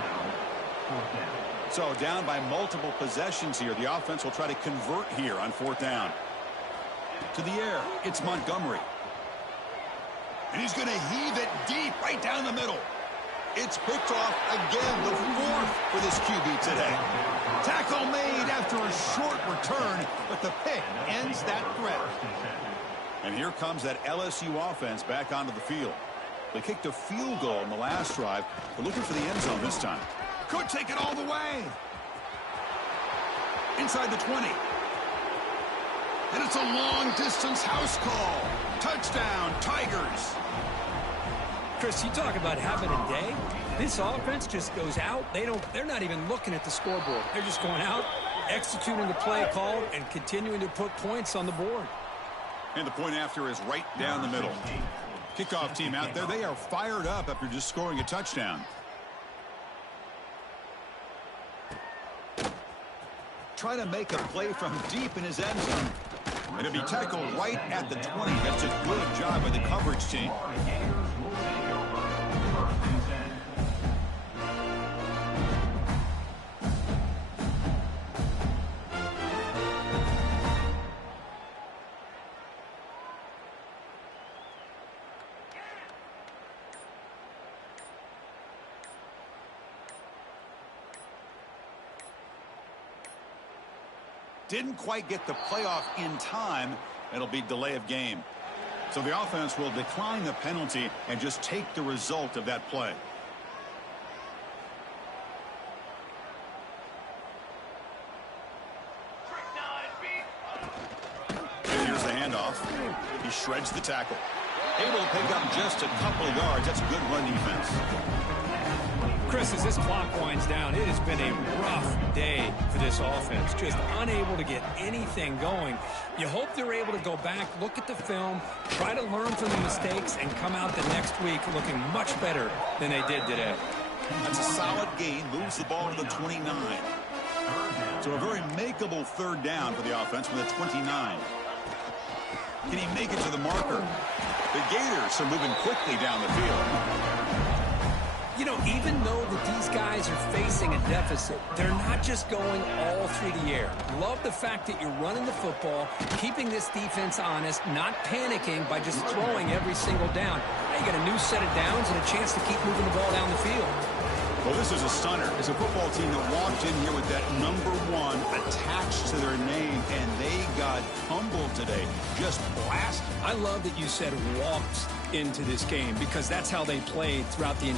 So down by multiple possessions here. The offense will try to convert here on fourth down. To the air, it's Montgomery. And he's going to heave it deep right down the middle. It's picked off again, the fourth for this QB today. Tackle made after a short return, but the pick ends that threat. And here comes that LSU offense back onto the field. They kicked a field goal in the last drive. They're looking for the end zone this time. Could take it all the way. Inside the 20. And it's a long-distance house call. Touchdown, Tigers. Chris, you talk about having a day. This offense just goes out. They're not even looking at the scoreboard. They're just going out, executing the play called, and continuing to put points on the board. And the point after is right down the middle. Kickoff team out there. They are fired up after just scoring a touchdown. Trying to make a play from deep in his end zone. And it'll be tackled right at the 20. That's a good job by the coverage team. Didn't quite get the playoff in time. It'll be delay of game. So the offense will decline the penalty and just take the result of that play. And here's the handoff. He shreds the tackle. Able to pick up just a couple of yards. That's good run defense. Chris, as this clock winds down, it has been a rough day for this offense. Just unable to get anything going. You hope they're able to go back, look at the film, try to learn from the mistakes, and come out the next week looking much better than they did today. That's a solid gain. Moves the ball to the 29. So a very makeable third down for the offense with a 29. Can he make it to the marker? The Gators are moving quickly down the field. You know, even though that these guys are facing a deficit, they're not just going all through the air. Love the fact that you're running the football, keeping this defense honest, not panicking by just throwing every single down. Now you got a new set of downs and a chance to keep moving the ball down the field. Well, this is a stunner. It's a football team that walked in here with that number 1 attached to their name, and they got humbled today. Just blasted. I love that you said walked into this game because that's how they played throughout the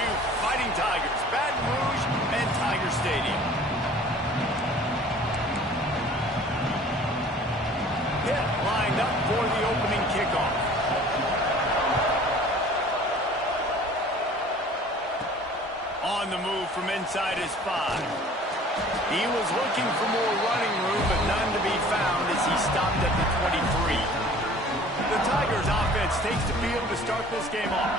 LSU Fighting Tigers, Baton Rouge and Tiger Stadium. Hit lined up for the opening kickoff. On the move from inside his 5. He was looking for more running room, but none to be found as he stopped at the 23. The Tigers offense takes the field to start this game off.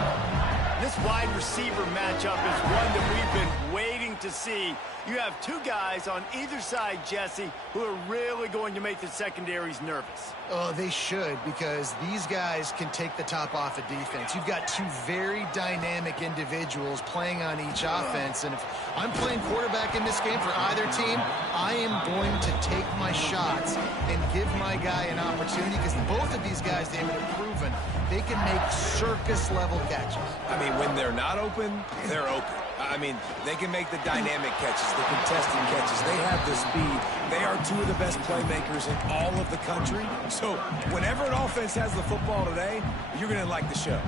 This wide receiver matchup is one that we've been waiting to see. You have two guys on either side, Jesse, who are really going to make the secondaries nervous. Oh, they should, because these guys can take the top off of defense. You've got two very dynamic individuals playing on each offense, and if I'm playing quarterback in this game for either team, I am going to take my shots and give my guy an opportunity, because both of these guys, David, have proven they can make circus-level catches. I mean, when they're not open, they're open. I mean, they can make the dynamic catches, the contested catches. They have the speed. They are two of the best playmakers in all of the country. So whenever an offense has the football today, you're going to like the show.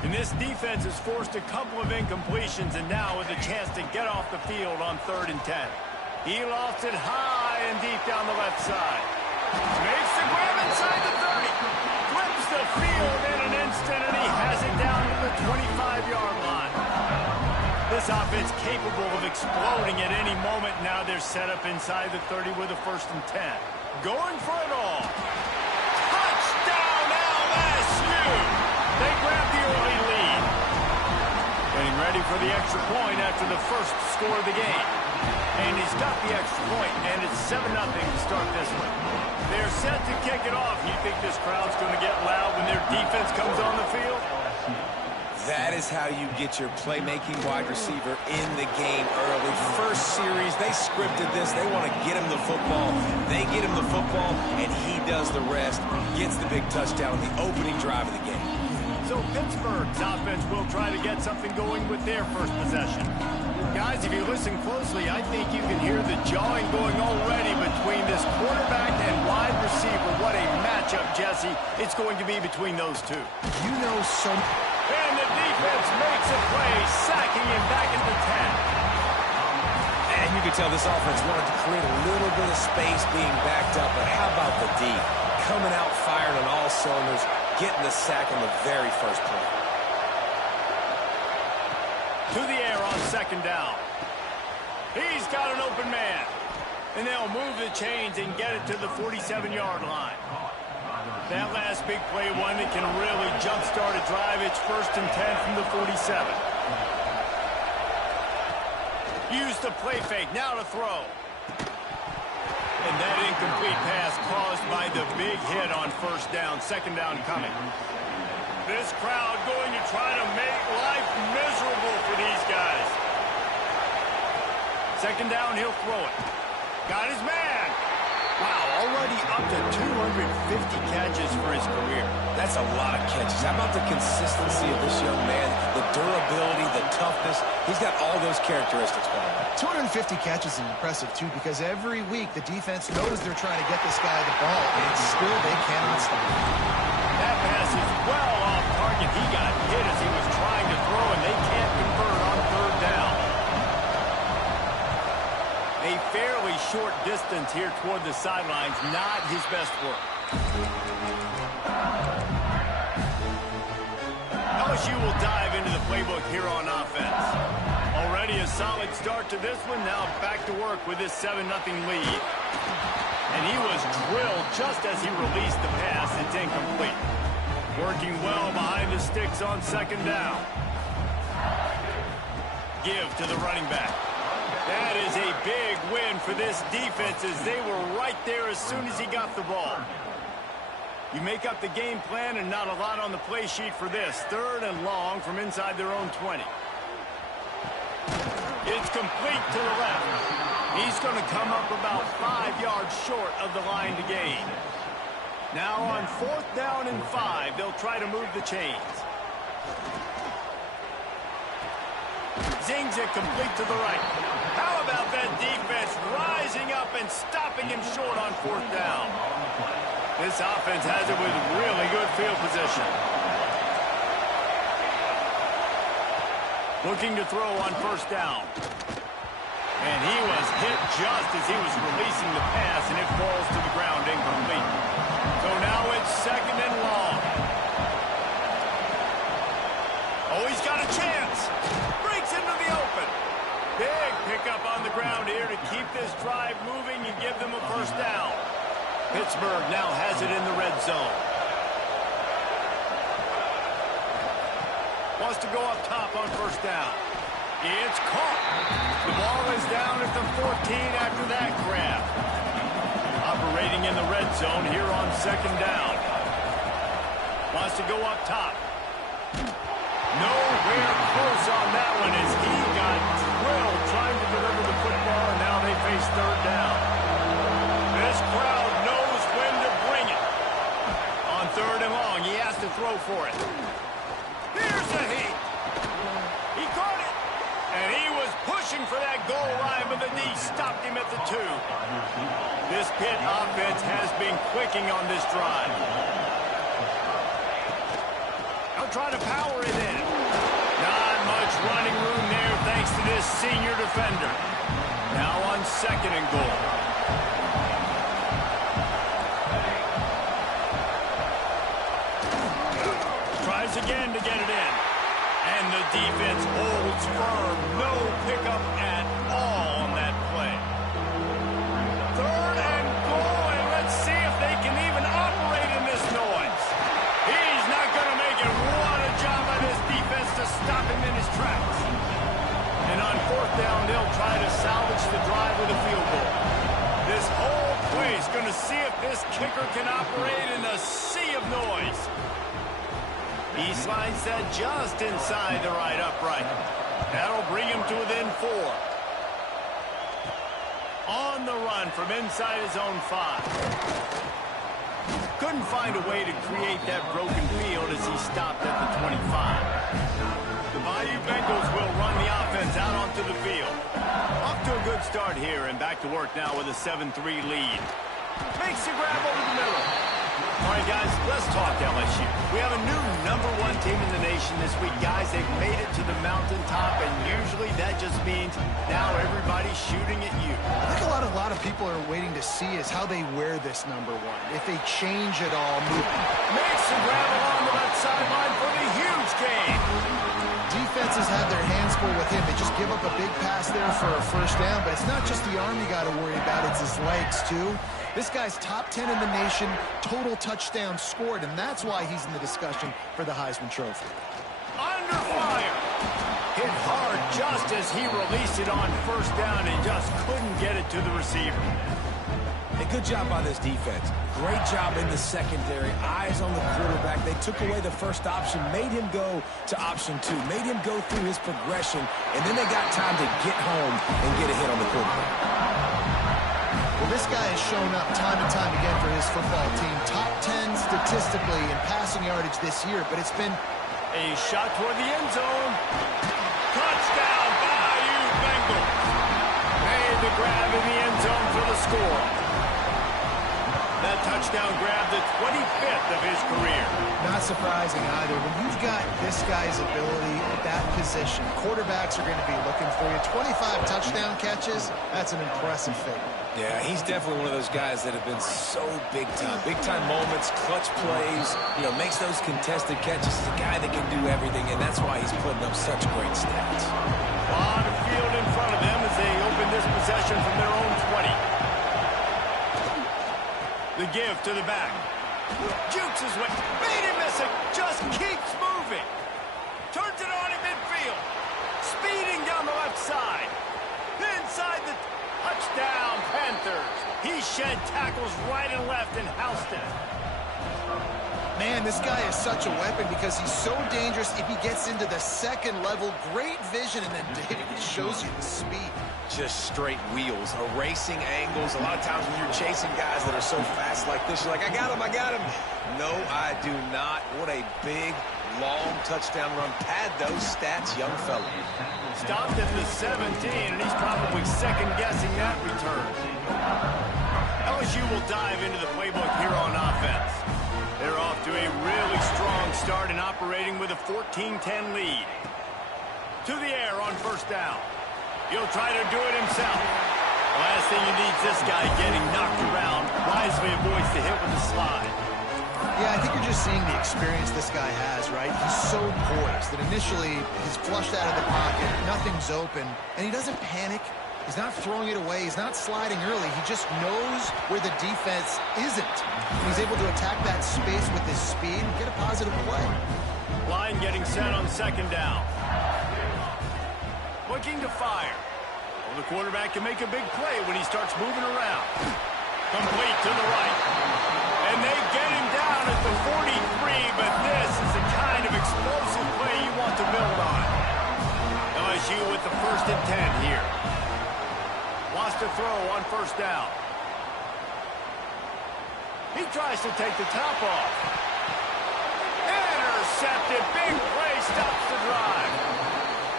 And this defense has forced a couple of incompletions, and now with a chance to get off the field on 3rd and 10. He lost it high and deep down the left side. Makes the grab inside the 30. Flips the field in an instant, and he has it down to the 25-yard line. This offense capable of exploding at any moment. Now they're set up inside the 30 with a 1st and 10. Going for it all. Touchdown, LSU! They grab the early lead. Getting ready for the extra point after the first score of the game. And he's got the extra point, and it's 7-0 to start this one. They're set to kick it off. You think this crowd's going to get loud when their defense comes on the field? That is how you get your playmaking wide receiver in the game early. First series, they scripted this. They want to get him the football. They get him the football, and he does the rest. Gets the big touchdown on the opening drive of the game. So Pittsburgh's offense will try to get something going with their first possession. Guys, if you listen closely, I think you can hear the jawing going already between this quarterback and wide receiver. What a matchup, Jesse. It's going to be between those two. You know so... And the defense makes a play, sacking him back at the 10. And you can tell this offense wanted to create a little bit of space being backed up, but how about the D? Coming out firing on all cylinders, getting the sack on the very first play. To the air on 2nd down. He's got an open man. And they'll move the chains and get it to the 47-yard line. That last big play, one that can really jumpstart a drive. It's 1st and 10 from the 47. Use the play fake. Now to throw. And that incomplete pass caused by the big hit on 1st down. 2nd down coming. This crowd going to try to make life miserable for these guys. 2nd down, he'll throw it. Got his man. Wow, already up to 250 catches for his career. That's a lot of catches. How about the consistency of this young man? The durability, the toughness. He's got all those characteristics behind him. 250 catches is impressive, too, because every week the defense knows they're trying to get this guy the ball, and still they cannot stop him. That pass is well off target. He got hit as he was trying to throw, and they can't convert on 3rd down. A fairly short distance here toward the sidelines, not his best work. LSU will dive into the playbook here on offense. Already a solid start to this one, now back to work with this 7-0 lead. And he was drilled just as he released the pass. It's incomplete. Working well behind the sticks on 2nd down. Give to the running back. That is a big win for this defense as they were right there as soon as he got the ball. You make up the game plan and not a lot on the play sheet for this. 3rd and long from inside their own 20. It's complete to the left. He's going to come up about 5 yards short of the line to gain. Now on 4th down and 5, they'll try to move the chains. Zings it complete to the right. How about that defense rising up and stopping him short on 4th down? This offense has it with really good field position. Looking to throw on first down. And he was hit just as he was releasing the pass, and it falls to the ground incomplete. So now it's second and long. Oh, he's got a chance. Breaks into the open. Big pickup on the ground here to keep this drive moving and give them a first down. Pittsburgh now has it in the red zone. Wants to go up top on first down. It's caught. The ball is down at the 14 after that grab. Operating in the red zone here on second down. Wants to go up top. Nowhere close on that one as he got drilled trying to deliver the football, and now they face third down. This crowd knows when to bring it. On third and long, he has to throw for it. Here's a heat. He caught it. And he was pushing for that goal line, but the D stopped him at the 2. This Pitt offense has been clicking on this drive. I'll try to power it in. Not much running room there thanks to this senior defender. Now on second and goal. Tries again to get it in. And the defense holds firm. No pickup at all on that play. Third and goal, and let's see if they can even operate in this noise. He's not going to make it. What a job by this defense to stop him in his tracks. And on fourth down, they'll try to salvage the drive with a field goal. This whole play is going to see if this kicker can operate in a sea of noise. He slides that just inside the right upright. That'll bring him to within 4. On the run from inside his own 5. Couldn't find a way to create that broken field as he stopped at the 25. The Bayou Bengals will run the offense out onto the field. Off to a good start here and back to work now with a 7-3 lead. Makes the grab over the middle. All right, guys, let's talk LSU. We have a new #1 team in the nation this week. Guys, they've made it to the mountaintop, and usually that just means now everybody's shooting at you. I think a lot of people are waiting to see is how they wear this #1. If they change it all, makes the grab along the left sideline for the huge gain. Defenses have their hands full with him. They just give up a big pass there for a first down, but it's not just the arm you got to worry about, it's his legs, too. This guy's top 10 in the nation, total touchdowns scored, and that's why he's in the discussion for the Heisman Trophy. Under fire. Hit hard just as he released it on first down and just couldn't get it to the receiver. A good job by this defense. Great job in the secondary. Eyes on the quarterback. They took away the first option, made him go to option 2, made him go through his progression, and then they got time to get home and get a hit on the quarterback. Well, this guy has shown up time and time again for his football team. Top 10 statistically in passing yardage this year, but it's been a shot toward the end zone. Touchdown, Bayou Bengals. Made the grab in the end zone for the score. That touchdown grab, the 25th of his career. Not surprising either. When you've got this guy's ability at that position, quarterbacks are going to be looking for you. 25 touchdown catches, that's an impressive figure. Yeah, he's definitely one of those guys that have been so big time. Big time moments, clutch plays, makes those contested catches. He's a guy that can do everything, and that's why he's putting up such great stats. A lot of field in front of them as they open this possession from their own 20. The give to the back. Jukes his way. Made him miss it. Just keeps moving. Turns it on in midfield. Speeding down the left side. Inside the touchdown, Panthers. He shed tackles right and left and housed it. Man, this guy is such a weapon because he's so dangerous if he gets into the second level. Great vision, and then David shows you the speed. Just straight wheels, erasing angles. A lot of times when you're chasing guys that are so fast like this, you're like, I got him. No, I do not. What a big, long touchdown run. Pad those stats, young fella. Stopped at the 17, and he's probably second-guessing that return. LSU will dive into the playbook here on offense. They're off to a really strong start and operating with a 14-10 lead. to the air on first down. He'll try to do it himself. The last thing he needs this guy getting knocked around. Wisely avoids the hit with the slide. Yeah, I think you're just seeing the experience this guy has, right? He's so poised that initially he's flushed out of the pocket, nothing's open, and he doesn't panic. He's not throwing it away. He's not sliding early. He just knows where the defense isn't. And he's able to attack that space with his speed and get a positive play. Line getting set on second down. Looking to fire. Well, the quarterback can make a big play when he starts moving around. Complete to the right. And they get him down at the 43, but this is the kind of explosive play you want to build on. LSU with the 1st and 10 here. Wants to throw on first down. He tries to take the top off. Intercepted. Big play stops the drive.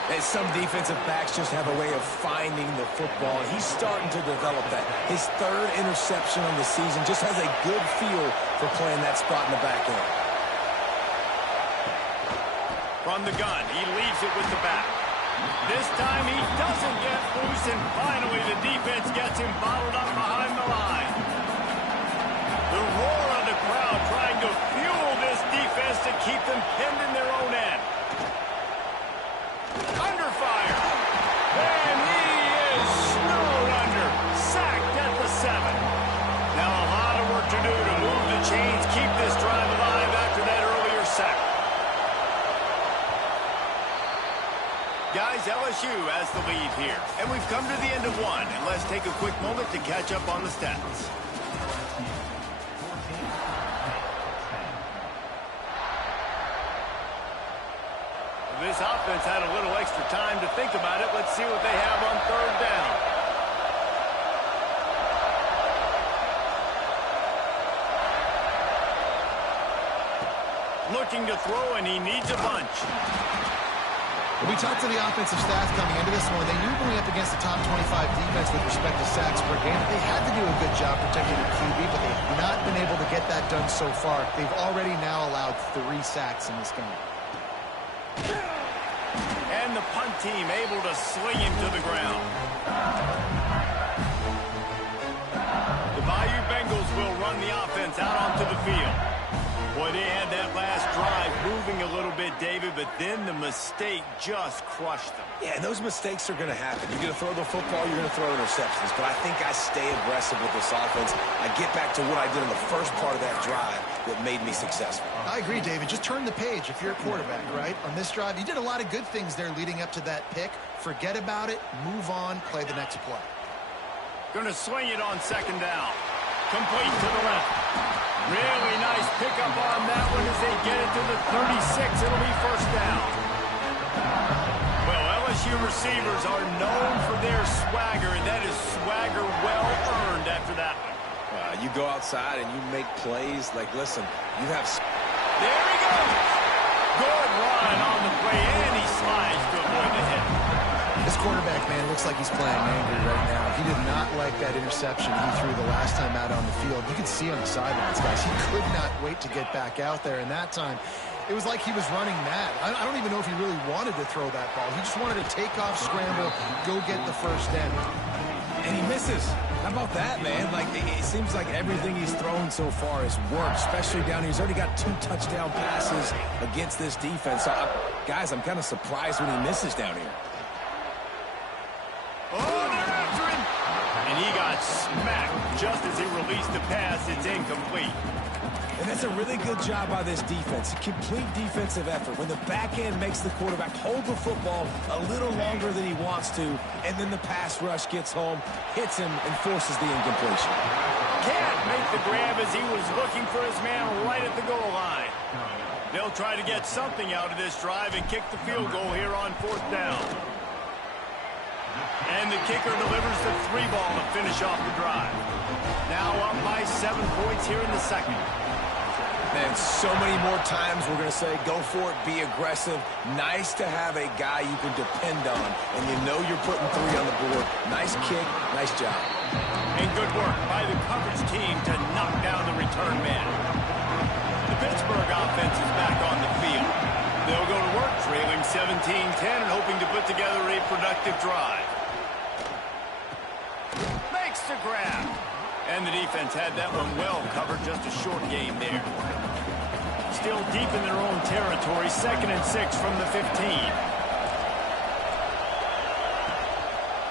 And some defensive backs just have a way of finding the football, and he's starting to develop that. His 3rd interception on the season, just has a good feel for playing that spot in the back end. From the gun, he leaves it with the back. This time he doesn't get loose, and finally the defense gets him bottled up behind the line. The roar of the crowd trying to fuel this defense to keep them pinned in their own end. Under fire. And he is snowed under. Sacked at the 7. Now a lot of work to do to move the chains, keep this drive alive after that earlier sack. Guys, LSU has the lead here. And we've come to the end of one. And let's take a quick moment to catch up on the stats. This offense had a little extra time to think about it. Let's see what they have on 3rd down. Looking to throw, and he needs a bunch. We talked to the offensive staff coming into this one. They knew going up against the top 25 defense with respect to sacks per game. They had to do a good job protecting the QB, but they have not been able to get that done so far. They've already now allowed 3 sacks in this game. And the punt team able to sling him to the ground. The Bayou Bengals will run the offense out onto the field. Boy, they had that last drive moving a little bit, David, but then the mistake just crushed them. Yeah, and those mistakes are going to happen. You're going to throw the football, you're going to throw interceptions. But I think I stay aggressive with this offense. I get back to what I did in the first part of that drive that made me successful. I agree, David. Just turn the page if you're a quarterback, right? On this drive, you did a lot of good things there leading up to that pick. Forget about it, move on, play the next play. Going to swing it on second down. Complete to the left. Really nice pickup on that one as they get it to the 36. It'll be first down. Well, LSU receivers are known for their swagger, and that is swagger well earned after that one. You go outside and you make plays. Like, listen, you have... There he goes. Good run on the play, and he slides to avoid the hit. This quarterback, man, looks like he's playing angry right now. He did not like that interception he threw the last time out on the field. You could see on the sidelines, guys. He could not wait to get back out there, and that time it was like he was running mad. I don't even know if he really wanted to throw that ball. He just wanted to take off, scramble, go get the first down. And he misses. How about that, man? Like, it seems like everything he's thrown so far has worked, especially down here. He's already got 2 touchdown passes against this defense. Guys, I'm kind of surprised when he misses down here. Oh, they're after him. And he got smacked just as he released the pass. It's incomplete. And that's a really good job by this defense. A complete defensive effort. When the back end makes the quarterback hold the football a little longer than he wants to, and then the pass rush gets home, hits him, and forces the incompletion. Can't make the grab as he was looking for his man right at the goal line. They'll try to get something out of this drive and kick the field goal here on 4th down. And the kicker delivers the 3 ball to finish off the drive. Now up by 7 points here in the second. And so many more times we're going to say, go for it, be aggressive. Nice to have a guy you can depend on, and you know you're putting 3 on the board. Nice kick, nice job. And good work by the coverage team to knock down the return man. The Pittsburgh offense is back on the field. They'll go to work, trailing 17-10 and hoping to put together a productive drive. Makes the grab. And the defense had that one well covered, just a short gain there. Still deep in their own territory, 2nd and 6 from the 15.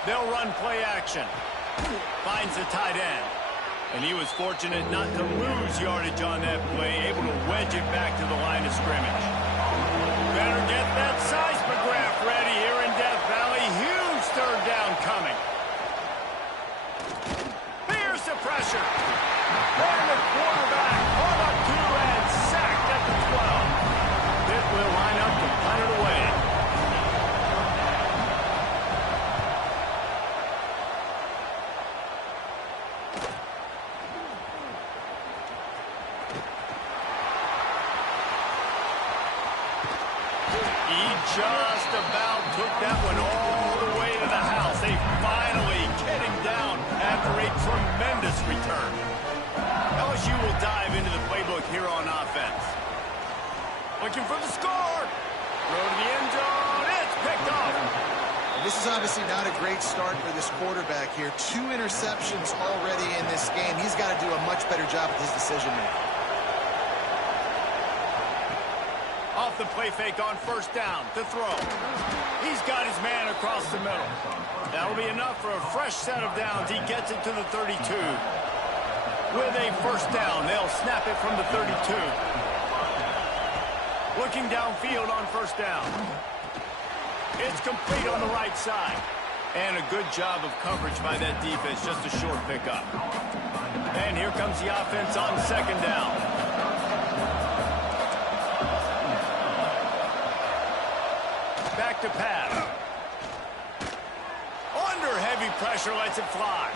They'll run play action. Finds the tight end. And he was fortunate not to lose yardage on that play, able to wedge it back to the line of scrimmage. Better get that seismograph ready here in Death Valley. Huge 3rd down coming. Here's the pressure. And the quarterback pulled up 2 and sacked at the 12. Pitt will line up to punt it away. Just about took that one all the way to the house. They finally get him down after a tremendous return. LSU will dive into the playbook here on offense. Looking for the score. Throw to the end zone. It's picked off. This is obviously not a great start for this quarterback here. 2 interceptions already in this game. He's got to do a much better job with his decision-making. Off the play fake on 1st down to throw. He's got his man across the middle. That'll be enough for a fresh set of downs. He gets it to the 32. With a 1st down, they'll snap it from the 32. Looking downfield on 1st down. It's complete on the right side. And a good job of coverage by that defense. Just a short pickup. And here comes the offense on 2nd down. Back to pass. Under heavy pressure, lets it fly.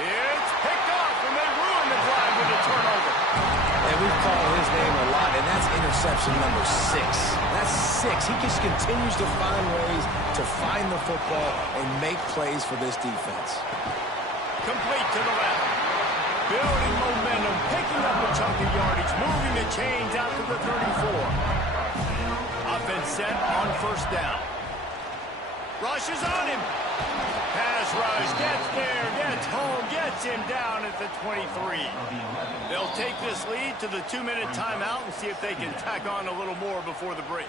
It's picked off, and they ruin the drive with a turnover. And we've called his name a lot, and that's interception number 6. That's 6. He just continues to find ways to find the football and make plays for this defense. Complete to the left. Building momentum, picking up a chunk of yardage, moving the chains out to the 34. Offense set on 1st down. Rushes on him. Pass rush, gets there, gets home, gets him down at the 23. They'll take this lead to the 2-minute timeout and see if they can tack on a little more before the break.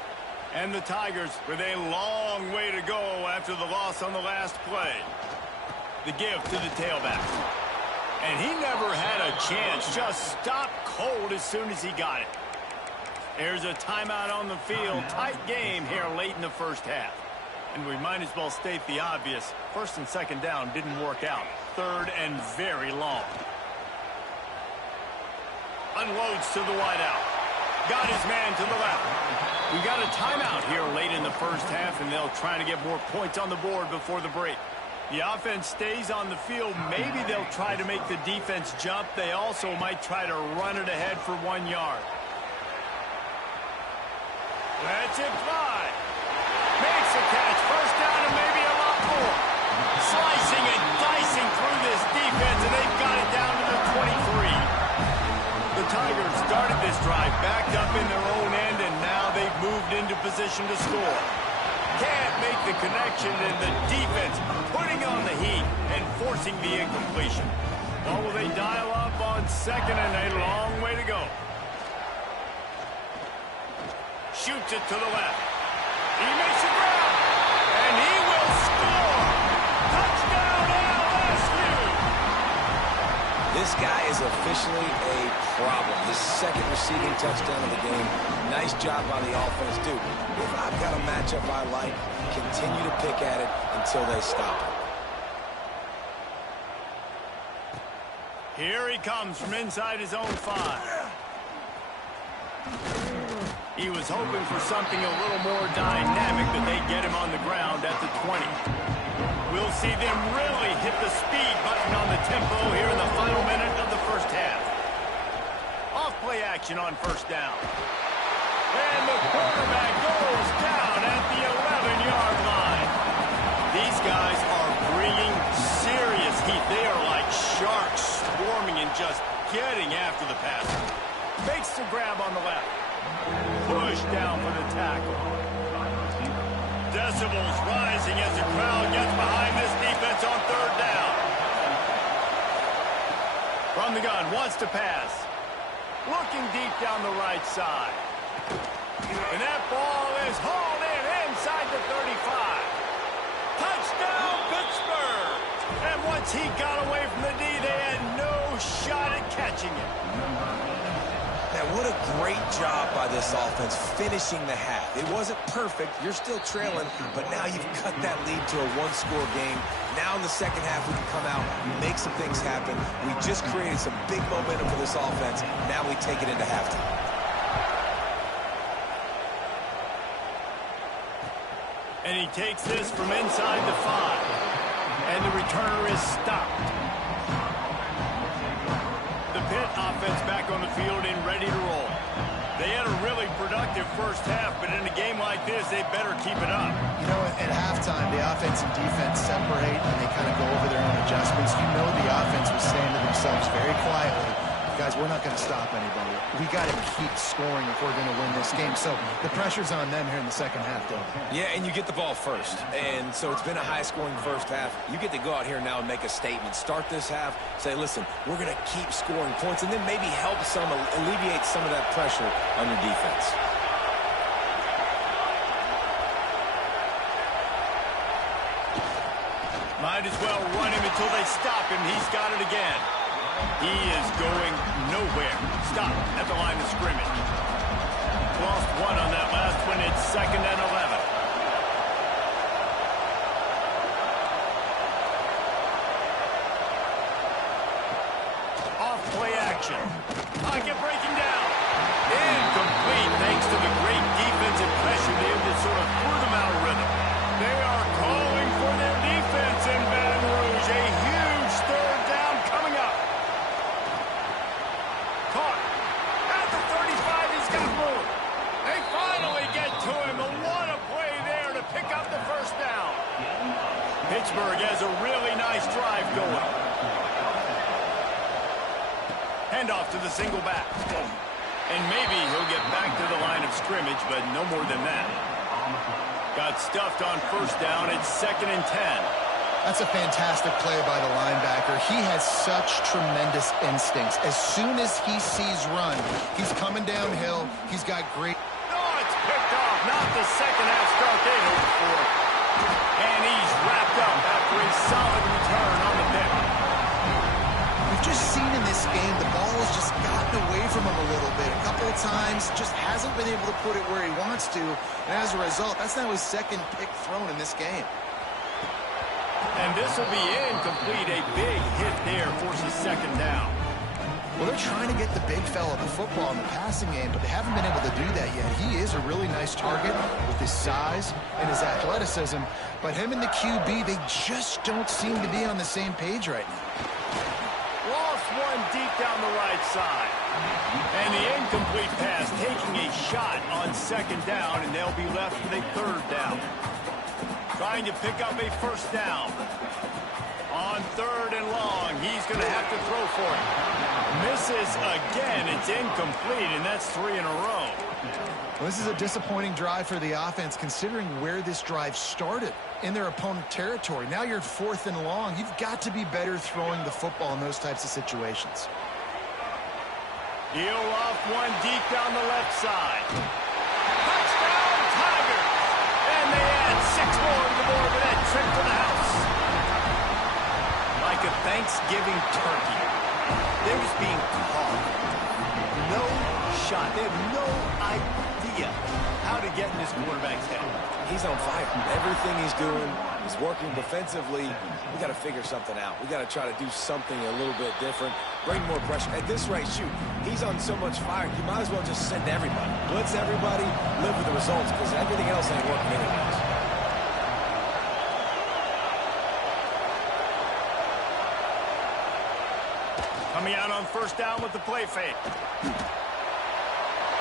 And the Tigers with a long way to go after the loss on the last play. The give to the tailback. And he never had a chance, just stopped cold as soon as he got it. There's a timeout on the field. Tight game here late in the 1st half. And we might as well state the obvious. 1st and 2nd down didn't work out. 3rd and very long. Unloads to the wideout. Got his man to the left. We got a timeout here late in the 1st half, and they'll try to get more points on the board before the break. The offense stays on the field. Maybe they'll try to make the defense jump. They also might try to run it ahead for 1 yard. Lets it fly. Makes a catch. 1st down and maybe a lot more. Slicing and dicing through this defense, and they've got it down to the 23. The Tigers started this drive backed up in their own end, and now they've moved into position to score. Can't make the connection, and the defense putting on the heat and forcing the incompletion. Well, will they dial up on 2nd and a long way to go? Shoots it to the left. He makes a grab, and he will score. Touchdown, LSU. This guy is officially a problem. His 2nd receiving touchdown of the game. Nice job on the offense. Dude, if I've got a matchup I like, continue to pick at it until they stop it. Here he comes from inside his own 5. He was hoping for something a little more dynamic, but they get him on the ground at the 20. We'll see them really hit the speed button on the tempo here in the final minute of the 1st half. Off play action on 1st down. And the quarterback goes down at the 11-yard line. These guys are bringing serious heat. They are like sharks swarming and just getting after the passer. Makes the grab on the left. Push down for the tackle. Decibels rising as the crowd gets behind this defense on third down. From the gun, wants to pass. Looking deep down the right side. And that ball is hauled in inside the 35. Touchdown, Pittsburgh! And once he got away from the D, they had no shot at catching it. Now, what a great job by this offense finishing the half. It wasn't perfect. You're still trailing, but now you've cut that lead to a one-score game. Now in the second half, we can come out, make some things happen. We just created some big momentum for this offense. Now we take it into halftime. And he takes this from inside the 5. And the returner is stopped. The Pitt offense back on the field and ready to roll. They had a really productive first half, but in a game like this, they better keep it up. You know, at halftime, the offense and defense separate, and they kind of go over their own adjustments. You know the offense was saying to themselves very quietly, guys, we're not going to stop anybody. We got to keep scoring if we're going to win this game. So the pressure's on them here in the second half, though. Yeah, and you get the ball first. And so it's been a high-scoring first half. You get to go out here now and make a statement. Start this half, say, listen, we're going to keep scoring points, and then maybe help some, alleviate some of that pressure on your defense. Might as well run him until they stop him. He's got it again. He is going nowhere. Stop at the line of scrimmage. Lost one on that last one. It's 2nd and 11. Off play action. Pocket breaking down. Incomplete thanks to the great defensive pressure there that sort of threw them out of rhythm. They are calling for their defense in Baton Rouge. A huge third down coming up. Caught at the 35. He's got room. They finally get to him. And what a play there to pick up the first down. Pittsburgh has a really nice drive going. Handoff to the single back. And maybe he'll get back to the line of scrimmage, but no more than that. Got stuffed on first down. It's 2nd and 10. That's a fantastic play by the linebacker. He has such tremendous instincts. As soon as he sees run, he's coming downhill. He's got great... Oh, it's picked off. Not the second half start they hoped for. And he's wrapped up after a solid return on the pick. We've just seen in this game, the ball has just gotten away from him a little bit. A couple of times, just hasn't been able to put it where he wants to. And as a result, that's now his second pick thrown in this game. And this will be incomplete. A big hit there forces 2nd down. Well, they're trying to get the big fella the football in the passing game, but they haven't been able to do that yet. He is a really nice target with his size and his athleticism, but him and the QB, they just don't seem to be on the same page right now. Lost one deep down the right side. And the incomplete pass taking a shot on 2nd down, and they'll be left with a 3rd down. Trying to pick up a first down. On 3rd and long, he's going to have to throw for it. Misses again. It's incomplete, and that's 3 in a row. Well, this is a disappointing drive for the offense, considering where this drive started in their opponent territory. Now you're at 4th and long. You've got to be better throwing the football in those types of situations. He'll off one deep down the left side. Touchdown, Tigers! And they add 6 more to the board with that trip to the house. Like a Thanksgiving turkey. They're just being caught. No shot. They have no idea how to get in this quarterback's head. He's on fire. Everything he's doing is working defensively. We got to figure something out. We got to try to do something a little bit different. Bring more pressure. At this rate, shoot, he's on so much fire, you might as well just send everybody. Blitz everybody, live with the results, because everything else ain't working anyways. Coming out on first down with the play fake.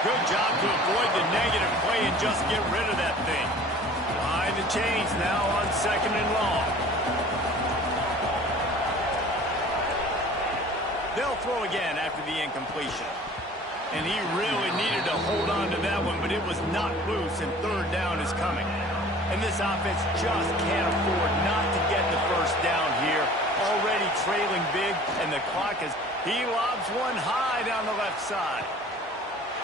Good job to avoid the negative play and just get rid of that thing. Behind the chains now on 2nd and long. They'll throw again after the incompletion. And he really needed to hold on to that one, but it was not loose, and third down is coming. And this offense just can't afford not to get the first down here. Already trailing big, and the clock is... He lobs one high down the left side.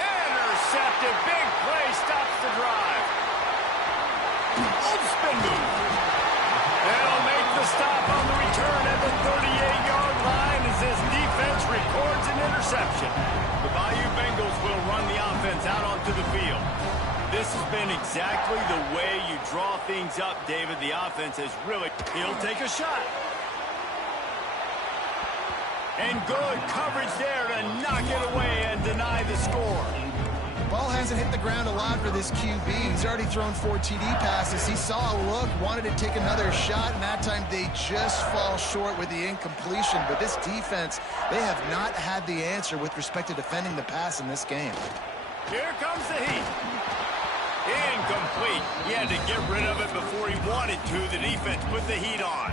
Intercepted. Big play. Stops the drive. Old spin move. They'll make the stop on the return at the 38-yard line as this defense records an interception. The Bayou Bengals will run the offense out onto the field. This has been exactly the way you draw things up, David. The offense has really... He'll take a shot. And good coverage there to knock it away and deny the score. Ball hasn't hit the ground a lot for this QB. He's already thrown 4 TD passes. He saw a look, wanted to take another shot, and that time they just fall short with the incompletion. But this defense, they have not had the answer with respect to defending the pass in this game. Here comes the heat. Incomplete. He had to get rid of it before he wanted to. The defense put the heat on.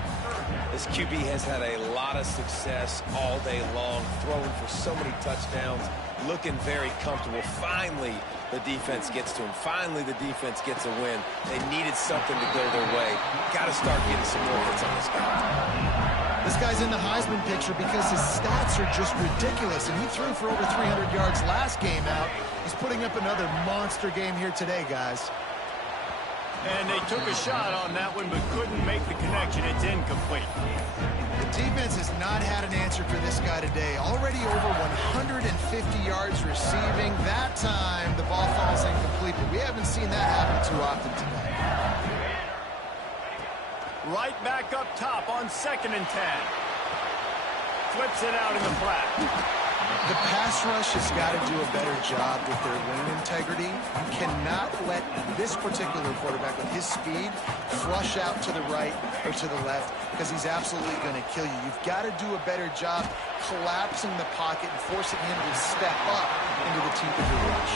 This QB has had a lot of success all day long, throwing for so many touchdowns, looking very comfortable. Finally, the defense gets to him. Finally, the defense gets a win. They needed something to go their way. Got to start getting some more hits on this guy. This guy's in the Heisman picture because his stats are just ridiculous, and he threw for over 300 yards last game out. He's putting up another monster game here today, guys. And they took a shot on that one, but couldn't make the connection. It's incomplete. The defense has not had an answer for this guy today. Already over 150 yards receiving. That time, the ball falls incomplete, but we haven't seen that happen too often today. Right back up top on 2nd and 10. Flips it out in the flat. The pass rush has got to do a better job with their lane integrity. You cannot let this particular quarterback with his speed flush out to the right or to the left because he's absolutely going to kill you. You've got to do a better job collapsing the pocket and forcing him to step up into the teeth of your rush.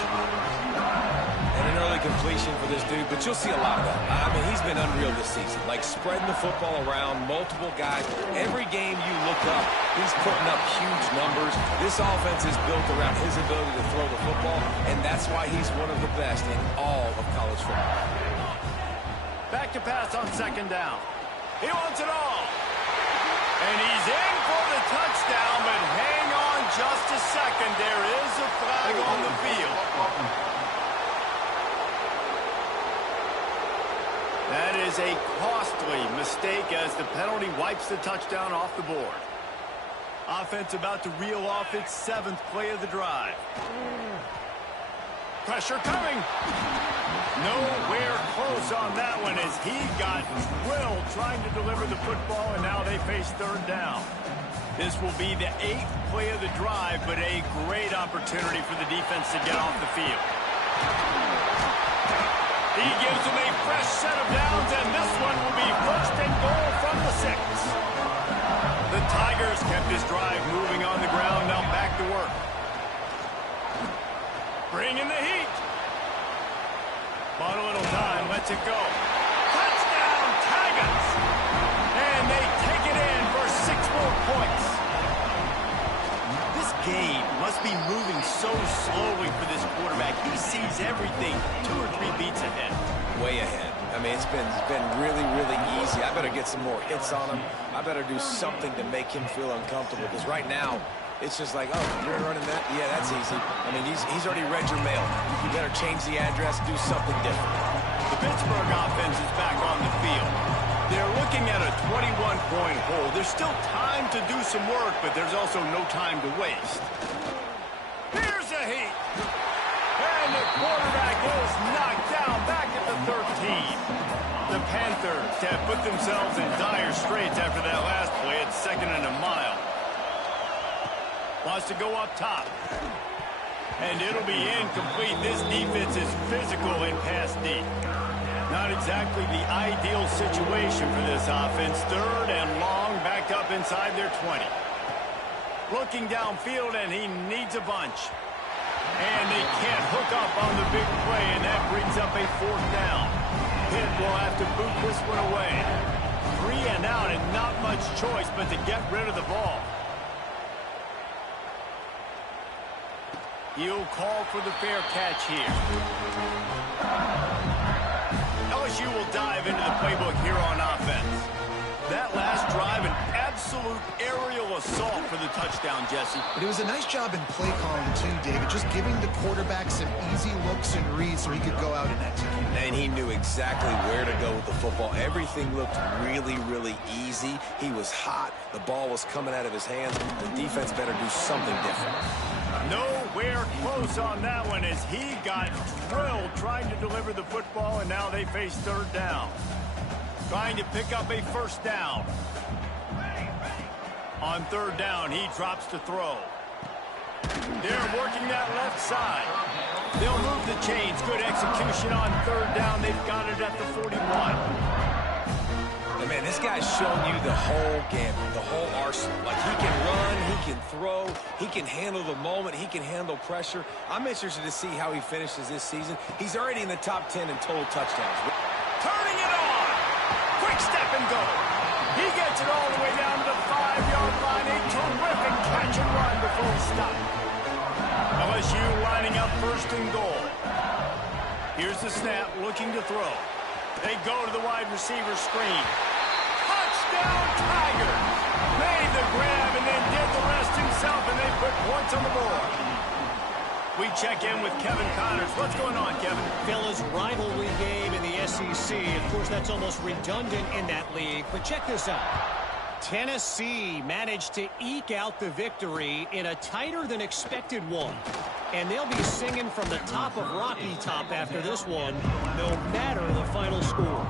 And an early completion for this dude, but you'll see a lot of that. I mean, he's been unreal this season, like spreading the football around, multiple guys. Every game you look up, he's putting up huge numbers. This offense is built around his ability to throw the football, and that's why he's one of the best in all of college football. Back to pass on 2nd down. He wants it all. And he's in for the touchdown, but hang on just a second. There is a flag on the field. That is a costly mistake as the penalty wipes the touchdown off the board. Offense about to reel off its 7th play of the drive. Pressure coming. Nowhere close on that one as he got drilled trying to deliver the football, and now they face 3rd down. This will be the 8th play of the drive, but a great opportunity for the defense to get off the field. He gives them a fresh set of downs, and this one will be 1st and goal from the 6. The Tigers kept this drive moving on the ground, now back to work. Bring in the heat. Bought a little time, lets it go. Touchdown, Tigers! And they take it in for 6 more points. This game must be moving so slowly for this quarterback. He sees everything 2 or 3 beats ahead. Way ahead. I mean, it's been really, really easy. I better get some more hits on him. I better do something to make him feel uncomfortable because right now, it's just like, oh, you're running that? Yeah, that's easy. I mean, he's already read your mail. You better change the address, do something different. The Pittsburgh offense is back on the field. They're looking at a 21-point hole. There's still time to do some work, but there's also no time to waste. Here's a heat. And the quarterback is knocked down back at the 13. The Panthers have put themselves in dire straits after that last play. It's 2nd and a mile. Wants to go up top. And it'll be incomplete. This defense is physical and pass deep. Not exactly the ideal situation for this offense. 3rd and long, back up inside their 20. Looking downfield, and he needs a bunch. And they can't hook up on the big play, and that brings up a 4th down. Pitt will have to boot this one away. 3 and out, and not much choice but to get rid of the ball. He'll call for the fair catch here. LSU will dive into the playbook here on offense. That last drive, an absolute aerial assault for the touchdown, Jesse. But it was a nice job in play calling too, David, just giving the quarterback some easy looks and reads so he could go out and execute. And he knew exactly where to go with the football. Everything looked really, really easy. He was hot. The ball was coming out of his hands. The defense better do something different. Nowhere close on that one as he got drilled trying to deliver the football, and now they face third down. Trying to pick up a first down. On third down, he drops to throw. They're working that left side. They'll move the chains. Good execution on third down. They've got it at the 41. And man, this guy's showing you the whole gamut, the whole arsenal. Like, he can run, he can throw, he can handle the moment, he can handle pressure. I'm interested to see how he finishes this season. He's already in the top 10 in total touchdowns. Turning it on. Quick step and go. He gets it all the way down to the 5-yard line. A terrific catch and run before he stopped. LSU lining up first and goal. Here's the snap, looking to throw. They go to the wide receiver screen. Touchdown, Tigers! Made the grab and then did the rest himself, and they put points on the board. We check in with Kevin Connors. What's going on, Kevin? Fellas, rivalry game in the SEC. Of course, that's almost redundant in that league. But check this out. Tennessee managed to eke out the victory in a tighter-than-expected one. And they'll be singing from the top of Rocky Top after this one, no matter the final score.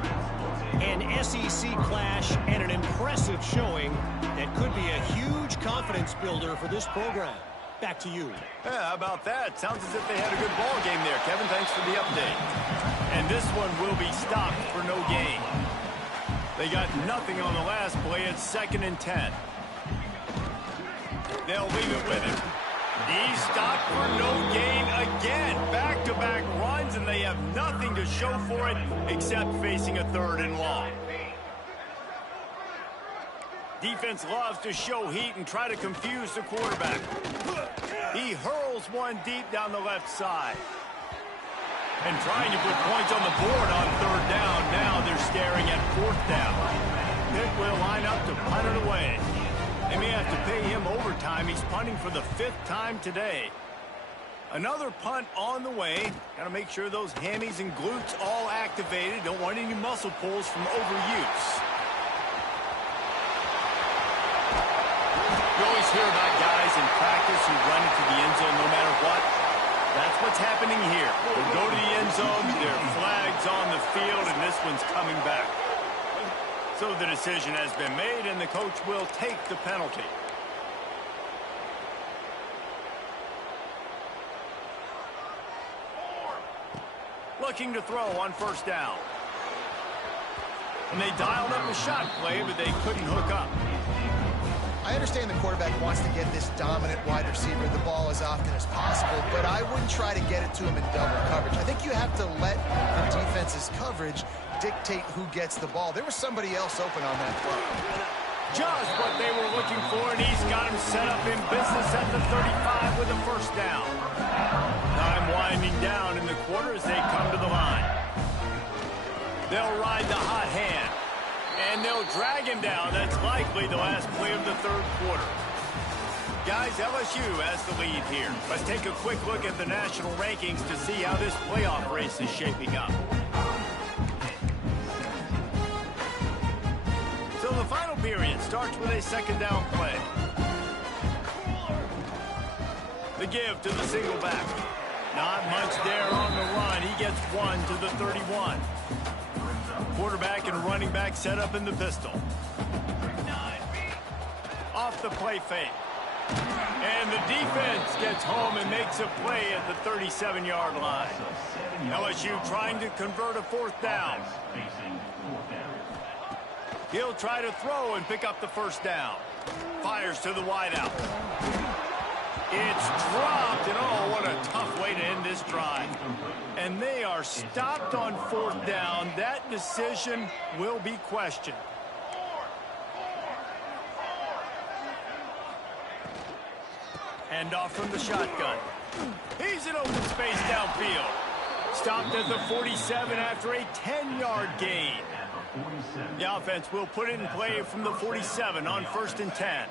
An SEC clash and an impressive showing that could be a huge confidence builder for this program. Back to you. Yeah, how about that? Sounds as if they had a good ball game there, Kevin. Thanks for the update. And this one will be stopped for no gain. They got nothing on the last play. It's 2nd and 10. They'll leave it with him. He's stopped for no gain again. Back-to-back runs, and they have nothing to show for it except facing a 3rd and long. Defense loves to show heat and try to confuse the quarterback. He hurls one deep down the left side. And trying to put points on the board on 3rd down. Now they're staring at 4th down. Pitt will line up to punt it away. They may have to pay him overtime. He's punting for the 5th time today. Another punt on the way. Got to make sure those hammies and glutes all activated. Don't want any muscle pulls from overuse. You always hear about guys in practice who run into the end zone no matter what. That's what's happening here. They go to the end zone, there are flags on the field, and this one's coming back. So the decision has been made, and the coach will take the penalty. Looking to throw on 1st down. And they dialed up a shot play, but they couldn't hook up. I understand the quarterback wants to get this dominant wide receiver the ball as often as possible, but I wouldn't try to get it to him in double coverage. I think you have to let the defense's coverage dictate who gets the ball. There was somebody else open on that play. Just what they were looking for, and he's got him set up in business at the 35 with a 1st down. Time winding down in the quarter as they come to the line. They'll ride the hot hand. And they'll drag him down. That's likely the last play of the 3rd quarter. Guys, LSU has the lead here. Let's take a quick look at the national rankings to see how this playoff race is shaping up. So the final period starts with a 2nd down play. The give to the single back. Not much there on the run. He gets one to the 31. Quarterback and running back set up in the pistol. Off the play fake. And the defense gets home and makes a play at the 37-yard line. LSU trying to convert a 4th down. He'll try to throw and pick up the 1st down. Fires to the wideout. It's dropped, and oh, what a tough way to end this drive. And they are stopped on 4th down. That decision will be questioned. Hand off from the shotgun. He's in open space downfield. Stopped at the 47 after a 10-yard gain. The offense will put it in play from the 47 on 1st and 10.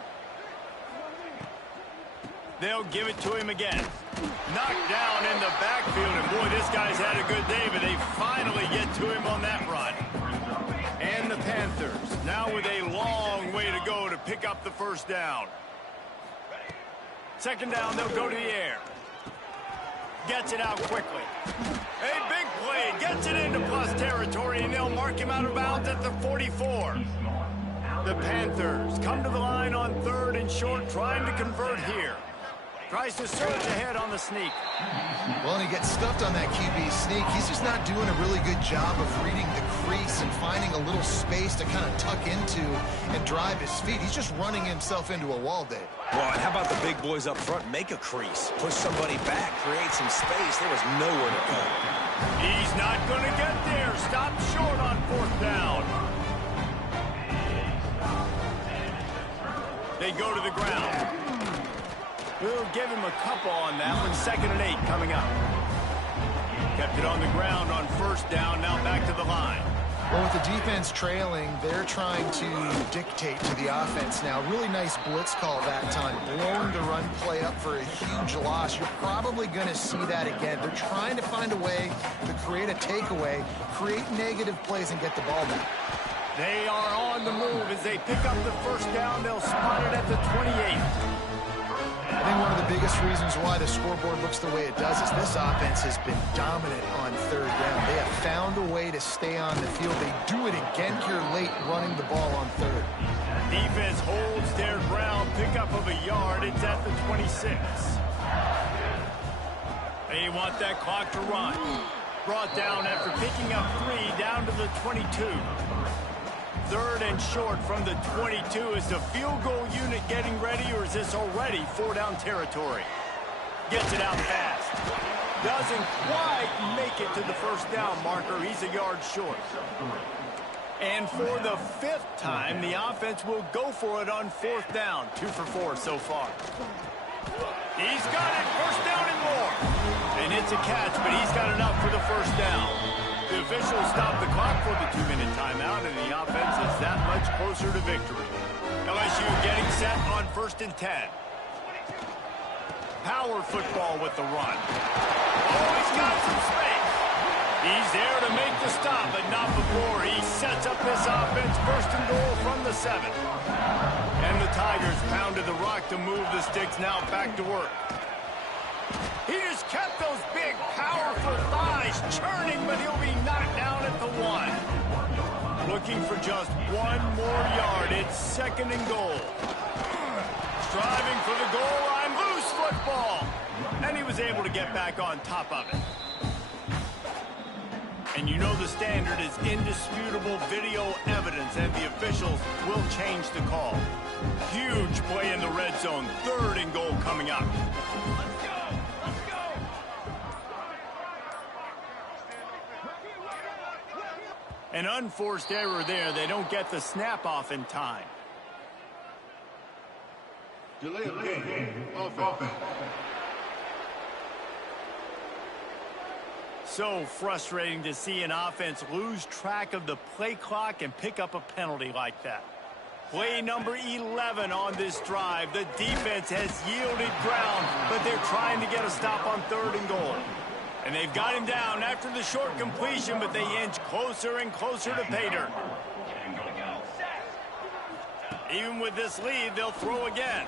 They'll give it to him again. Knocked down in the backfield, and boy, this guy's had a good day, but they finally get to him on that run. And the Panthers now with a long way to go to pick up the first down. 2nd down, they'll go to the air. Gets it out quickly. A big play, gets it into plus territory, and they'll mark him out of bounds at the 44. The Panthers come to the line on 3rd and short, trying to convert here. Tries to surge ahead on the sneak. Well, and he gets stuffed on that QB sneak. He's just not doing a really good job of reading the crease and finding a little space to kind of tuck into and drive his feet. He's just running himself into a wall, Dave. Well, and how about the big boys up front? Make a crease. Push somebody back. Create some space. There was nowhere to go. He's not going to get there. Stop short on 4th down. They go to the ground. We'll give him a couple on that one. 2nd and 8 coming up. Kept it on the ground on 1st down. Now back to the line. Well, with the defense trailing, they're trying to dictate to the offense now. Really nice blitz call that time. Blowing the run play up for a huge loss. You're probably going to see that again. They're trying to find a way to create a takeaway, create negative plays, and get the ball back. They are on the move as they pick up the 1st down. They'll spot it at the 28. I think one of the biggest reasons why the scoreboard looks the way it does is this offense has been dominant on 3rd down. They have found a way to stay on the field. They do it again here late, running the ball on 3rd. Defense holds their ground. Pickup of a yard. It's at the 26. They want that clock to run. Brought down after picking up 3 down to the 22. 3rd and short from the 22. Is the field goal unit getting ready, or is this already 4-down territory? Gets it out fast. Doesn't quite make it to the 1st down marker. He's a yard short. And for the 5th time, the offense will go for it on 4th down. 2 for 4 so far. He's got it. 1st down and more. And it's a catch, but he's got enough for the 1st down. The officials stop the clock for the 2-minute timeout, and the offense is that much closer to victory. LSU getting set on 1st and 10. Power football with the run. Oh, he's got some space. He's there to make the stop, but not before he sets up this offense. 1st and goal from the 7. And the Tigers pounded the rock to move the sticks. Now back to work. He just kept those big, powerful thighs churning, but he'll be knocked down at the 1. Looking for just 1 more yard. It's 2nd and goal. Striving for the goal line. Loose football. And he was able to get back on top of it. And you know the standard is indisputable video evidence, and the officials will change the call. Huge play in the red zone. 3rd and goal coming up. An unforced error there. They don't get the snap off in time. Delay of game. Offense. So frustrating to see an offense lose track of the play clock and pick up a penalty like that. Play number 11 on this drive. The defense has yielded ground, but they're trying to get a stop on 3rd and goal. And they've got him down after the short completion, but they inch closer and closer to pay dirt. Even with this lead, they'll throw again.